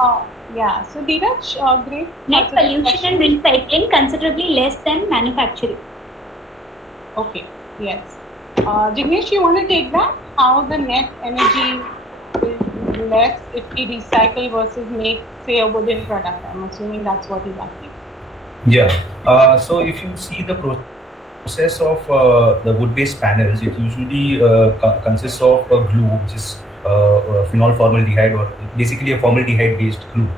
Dheeraj, great. Net pollution and recycling considerably less than manufacturing. Okay, yes. Jignesh, you want to take that? How the net energy is less if we recycle versus make, say, a wooden product? I'm assuming that's what he's asking. Yeah. So if you see the process of the wood-based panels, it usually consists of a glue, which is phenol formaldehyde, or basically a formaldehyde-based glue,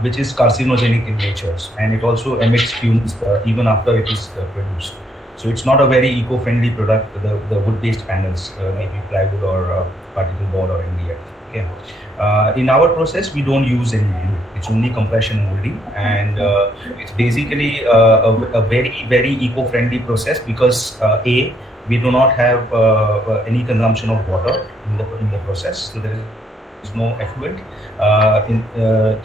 which is carcinogenic in nature, and it also emits fumes even after it is produced. So it's not a very eco-friendly product. The wood-based panels, maybe plywood or particle board or MDF. Okay. In our process, we don't use any glue. It's only compression molding, and it's basically a very, very eco-friendly process because We do not have any consumption of water in the process, so there is no effluent.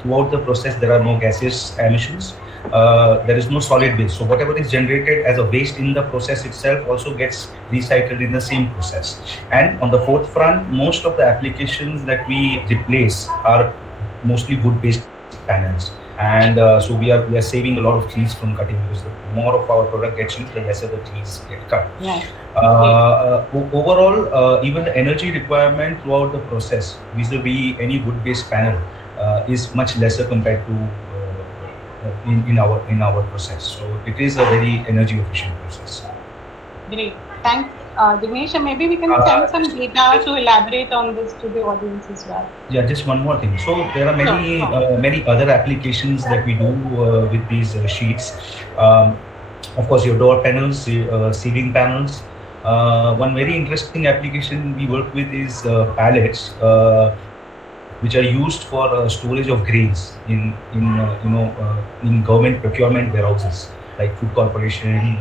Throughout the process, there are no gaseous emissions. There is no solid waste. So whatever is generated as a waste in the process itself also gets recycled in the same process. And on the fourth front, most of the applications that we replace are mostly wood-based panels. And so we are saving a lot of trees from cutting, because the more of our product gets used, the lesser the trees get cut. Yes. Overall, even the energy requirement throughout the process vis-a-vis any wood-based panel is much lesser compared to in our process. So it is a very energy efficient process. Great. Thanks, Jignesh. And maybe we can send some data to elaborate on this to the audience as well. Yeah, just one more thing. So there are many other applications that we do with these sheets. Of course, your door panels, ceiling panels. One very interesting application we work with is pallets, which are used for storage of grains in government procurement warehouses like Food Corporation,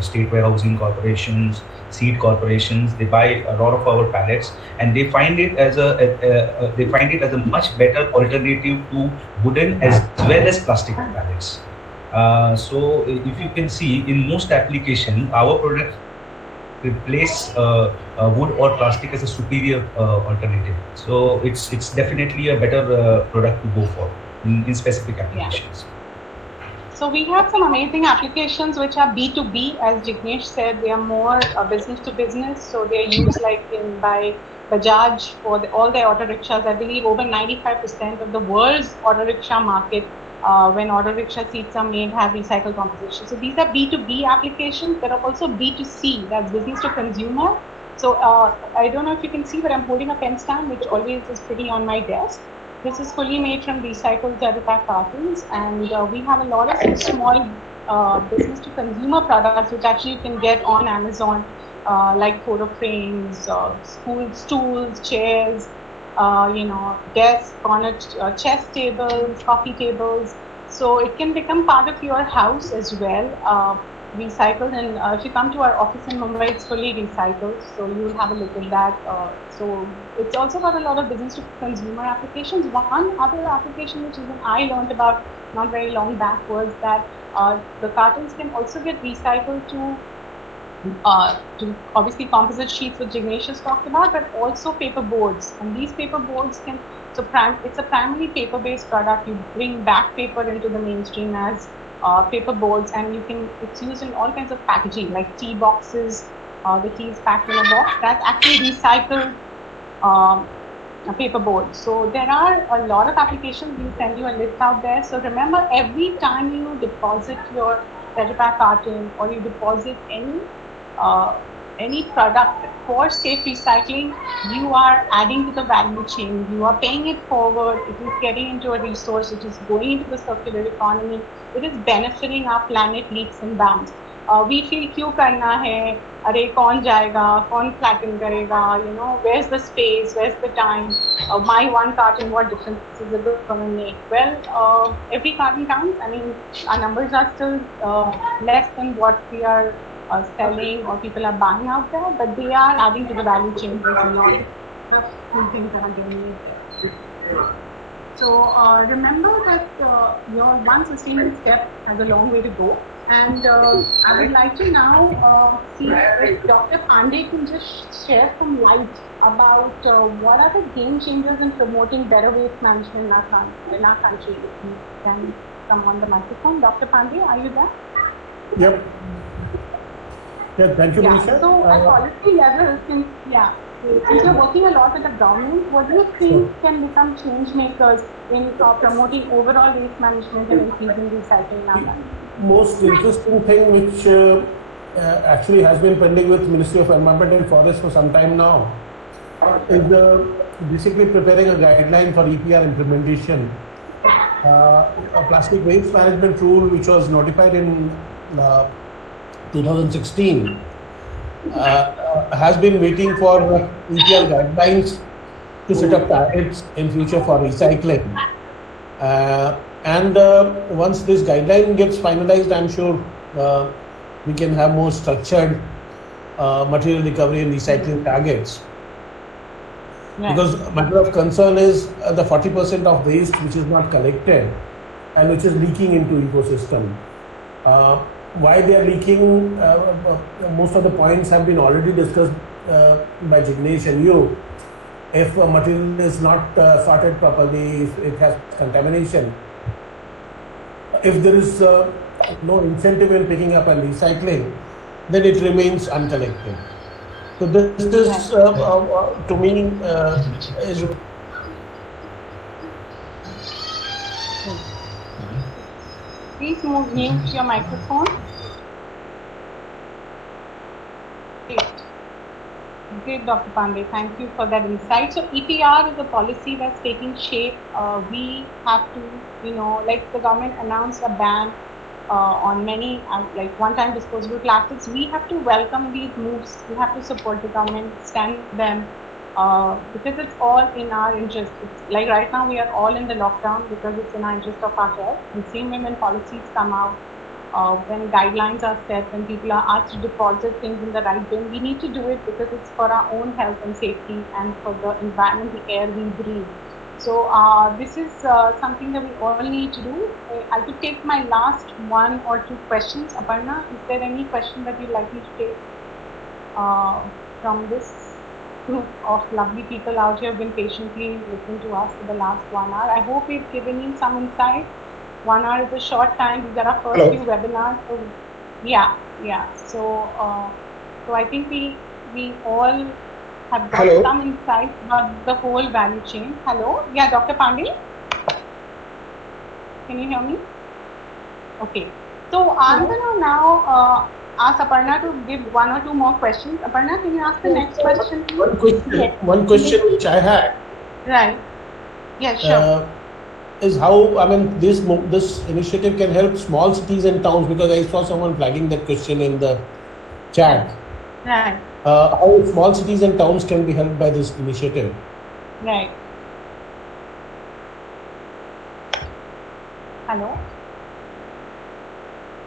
State Warehousing Corporations, Seed Corporations. They buy a lot of our pallets, and they find it as a much better alternative to wooden as well as plastic pallets. So if you can see, in most applications, our products replace wood or plastic as a superior alternative. So it's definitely a better product to go for in specific applications. Yeah. So we have some amazing applications which are B2B, as Jignesh said. They are more business to business. So they are used by Bajaj for all their auto rickshaws. I believe over 95% of the world's auto rickshaw market, when auto rickshaw seats are made, have recycled composition. So these are B2B applications. There are also B2C, that's business to consumer. So I don't know if you can see, but I'm holding a pen stand, which always is pretty on my desk. This is fully made from recycled Tetrapack cartons, and we have a lot of small business to consumer products which actually you can get on Amazon, like photo frames, school stools, chairs, desks, corner chess tables, coffee tables. So it can become part of your house as well, recycled. And if you come to our office in Mumbai, it's fully recycled. So you will have a look at that. So it's also got a lot of business to consumer applications. One other application which even I learned about not very long back was that the cartons can also get recycled to obviously composite sheets, which Jignesh has talked about, but also paper boards. And these paper boards it's a primarily paper-based product. You bring back paper into the mainstream as paper boards, and it's used in all kinds of packaging, like tea boxes. The tea is packed in a box. That's actually recycled paper board. So there are a lot of applications. We'll send you a list out there. So remember, every time you deposit your Tetrapack carton or you deposit any product for safe recycling, you are adding to the value chain. You are paying it forward. It is getting into a resource. It is going into the circular economy. It is benefiting our planet leaps and bounds. We feel क्यों करना है? अरे कौन जाएगा? कौन flatten करेगा? Where's the space? Where's the time? My one carton, what difference is it going to make? Well, every carton counts. I mean, our numbers are still less than what we are selling or people are buying out there, but they are adding to the value chain. There's a lot of things that are getting there. So remember that your one sustainable step has a long way to go. And I would like to now see if Dr. Pandey can just share some light about what are the game changers in promoting better waste management in our country. If you can come on the microphone. Dr. Pandey, are you there? Yep. Yeah, thank you, Manisha. So at policy level, since you're working a lot with the government, what do you think can become change makers in promoting overall waste management and increasing recycling in our country? Most interesting thing which actually has been pending with Ministry of Environment and Forest for some time now is basically preparing a guideline for EPR implementation. A plastic waste management rule which was notified in 2016 has been waiting for EPR guidelines to set up targets in future for recycling. And once this guideline gets finalized, I'm sure we can have more structured material recovery and recycling targets. Right. Because matter of concern is the 40% of waste which is not collected and which is leaking into ecosystem. Why they are leaking, most of the points have been already discussed by Jignesh and you. If a material is not sorted properly, if it has contamination, if there is no incentive in picking up and recycling, then it remains uncollected. So this is, to me, is Please mute your microphone. Great, Dr. Pandey. Thank you for that insight. So EPR is a policy that's taking shape. We have to, like the government announced a ban on many, like one-time disposable plastics. We have to welcome these moves. We have to support the government, stand with them, because it's all in our interest. It's like right now we are all in the lockdown because it's in our interest of our health. And same way when policies come out, when guidelines are set, when people are asked to deposit things in the right bin, we need to do it because it's for our own health and safety and for the environment, the air we breathe. So this is something that we all need to do. I could take my last 1 or 2 questions. Aparna, is there any question that you'd like me to take from this group of lovely people out here who have been patiently listening to us for the last 1 hour? I hope we've given you some insight. 1 hour is a short time. These are our first few webinars. So, yeah. So, I think we all have got some insight about the whole value chain. Hello? Yeah, Dr. Pandey? Can you hear me? Okay. So, I'm going to now ask Aparna to give 1 or 2 more questions. Aparna, can you ask the next question? One question which I had. Right. Yeah, sure. Is how, I mean, this initiative can help small cities and towns, because I saw someone flagging that question in the chat. Right. How small cities and towns can be helped by this initiative? Right. Hello?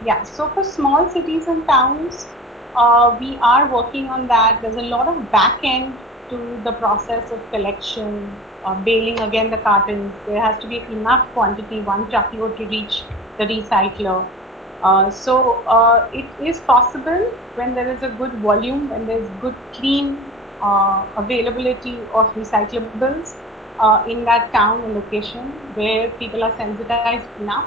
Yeah, so for small cities and towns, we are working on that. There's a lot of back end to the process of collection, bailing again the cartons. There has to be enough quantity, 1 truckload to reach the recycler. So it is possible when there is a good volume, when there's good clean availability of recyclables in that town and location where people are sensitized enough.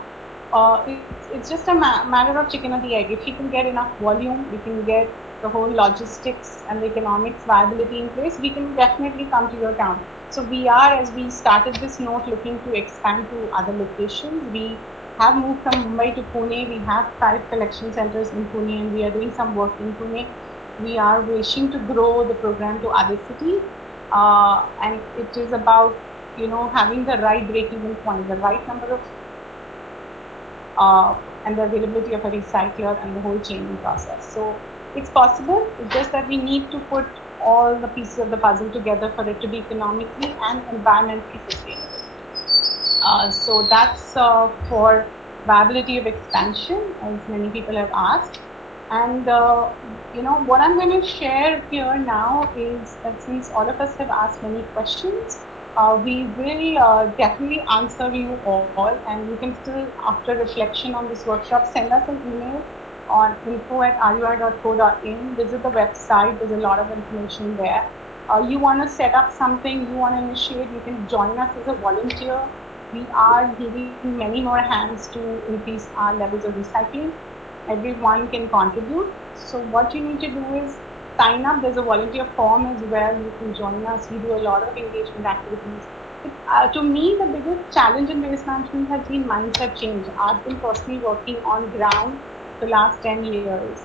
It's just a matter of chicken or the egg. If you can get enough volume, we can get the whole logistics and the economics viability in place, we can definitely come to your town. So we are, as we started this note, looking to expand to other locations. We have moved from Mumbai to Pune. We have 5 collection centers in Pune, and we are doing some work in Pune. We are wishing to grow the program to other cities, and it is about having the right break-even point, the right number of and the availability of a recycler and the whole chaining process. So it's possible. It's just that we need to put all the pieces of the puzzle together for it to be economically and environmentally sustainable. So that's for viability of expansion, as many people have asked. And what I'm going to share here now is that since all of us have asked many questions, we will definitely answer you all, and you can still, after reflection on this workshop, send us an email on info@rur.co.in. Visit the website. There's a lot of information there. You want to set up something, you want to initiate, you can join us as a volunteer. We are giving many more hands to increase our levels of recycling. Everyone can contribute. So what you need to do is sign up. There's a volunteer form as well. You can join us. We do a lot of engagement activities. To me, the biggest challenge in waste management has been mindset change. I've been personally working on ground the last 10 years,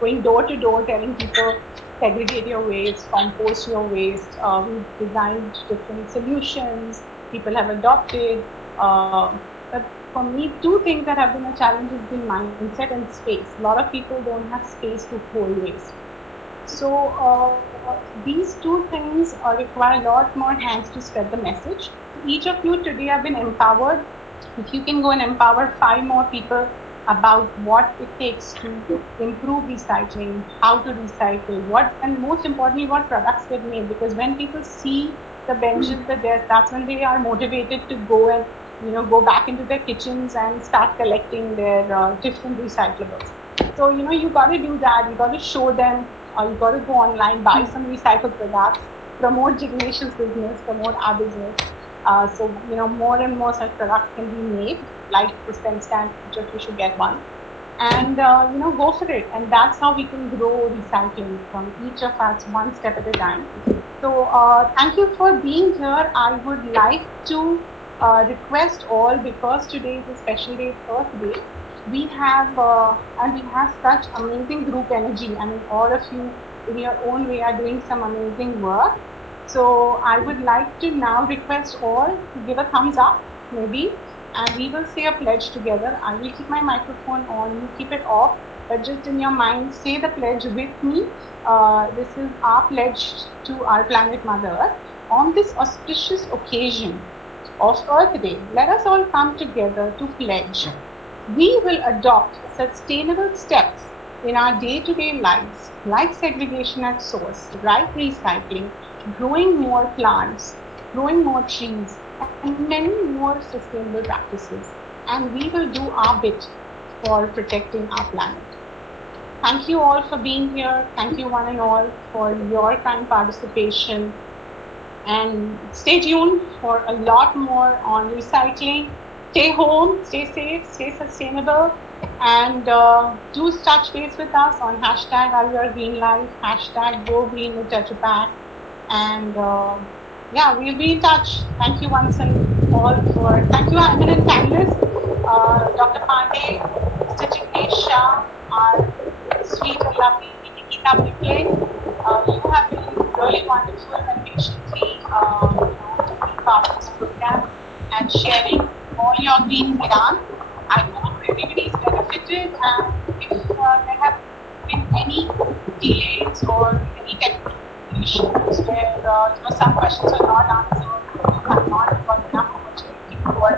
going door to door, telling people, segregate your waste, compost your waste. We've designed different solutions. People have adopted. But for me, 2 things that have been a challenge has been mindset and space. A lot of people don't have space to hold waste. So these 2 things require a lot more hands to spread the message. Each of you today have been empowered. If you can go and empower 5 more people, about what it takes to improve recycling, how to recycle, and most importantly, what products get made. Because when people see the benches, the desks, that's when they are motivated to go and go back into their kitchens and start collecting their different recyclables. So you got to do that. You got to show them, or you got to go online, buy some recycled products, promote Jignesh's business, promote our business. So more and more such products can be made, like the pen stand, just we should get one, and go for it. And that's how we can grow recycling from each of us one step at a time. So thank you for being here. I would like to request all, because today is a special day, Earth Day. We have such amazing group energy. I mean, all of you in your own way are doing some amazing work. So I would like to now request all to give a thumbs up, maybe, and we will say a pledge together. I will keep my microphone on, you keep it off, but just in your mind, say the pledge with me. This is our pledge to our planet Mother Earth. On this auspicious occasion of Earth Day, let us all come together to pledge. We will adopt sustainable steps in our day-to-day lives, like segregation at source, right recycling, growing more plants, growing more trees, and many more sustainable practices. And we will do our bit for protecting our planet. Thank you all for being here. Thank you one and all for your kind participation. And stay tuned for a lot more on recycling. Stay home, stay safe, stay sustainable, and do touch base with us on hashtag #OurGreenLife, hashtag #GoGreen with Tetra Pak. And we'll be in touch. Thank you once and all thank you, admin and panelists, Dr. Pandey, Mr. Jignesh Shah, our sweet and lovely Nikita Pimple. You have been really wonderful and patiently being part of this program and sharing all your green Gyan. I hope everybody's benefited, and if there have been any delays or any technical issues where some questions are not answered, you have not got enough opportunity for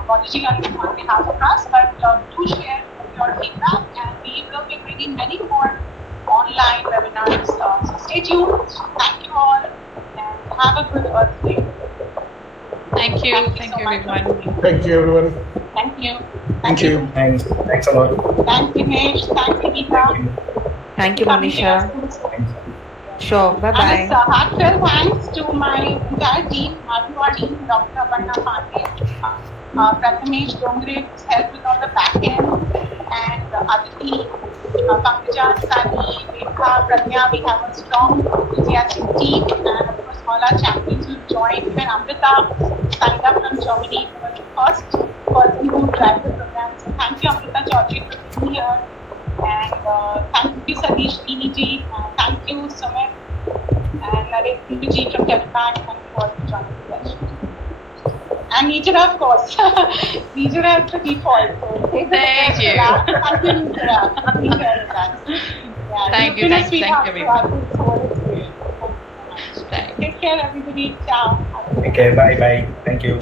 apology on behalf of us, but do share your feedback, and we will be bringing many more online webinars. So stay tuned. Thank you all, and have a good Earth Day. Thank you. Thank you, everyone. Thank you, everyone. Thank you. Thank you. Thanks a lot. Thanks, Dinesh. Thanks, Nikita. Thank you, Monisha. Sure. Bye-bye. And heartfelt thanks to my entire team, our team, Dr. Aparna Pandey, Prathamesh Dongre, who's helped with all the back end, and Aditi, Pankaj, Sani, Rekha, Pragya. We have a strong, enthusiastic team, and of course all our champions who joined. Even Amrita signed up from Germany, who was the first person who drive the program. So thank you, Amrita Chaudhary, for being here. And thank you, Satish Dini, thank you, Sumit, and Narendra ji from Tetra Pak. Thank you all for joining the session. And Nijara, of course. Nijara is the default. So Thank you. Thank you, Nijara. Thank you, everyone. Take care, everybody. Ciao. Okay, bye. Thank you.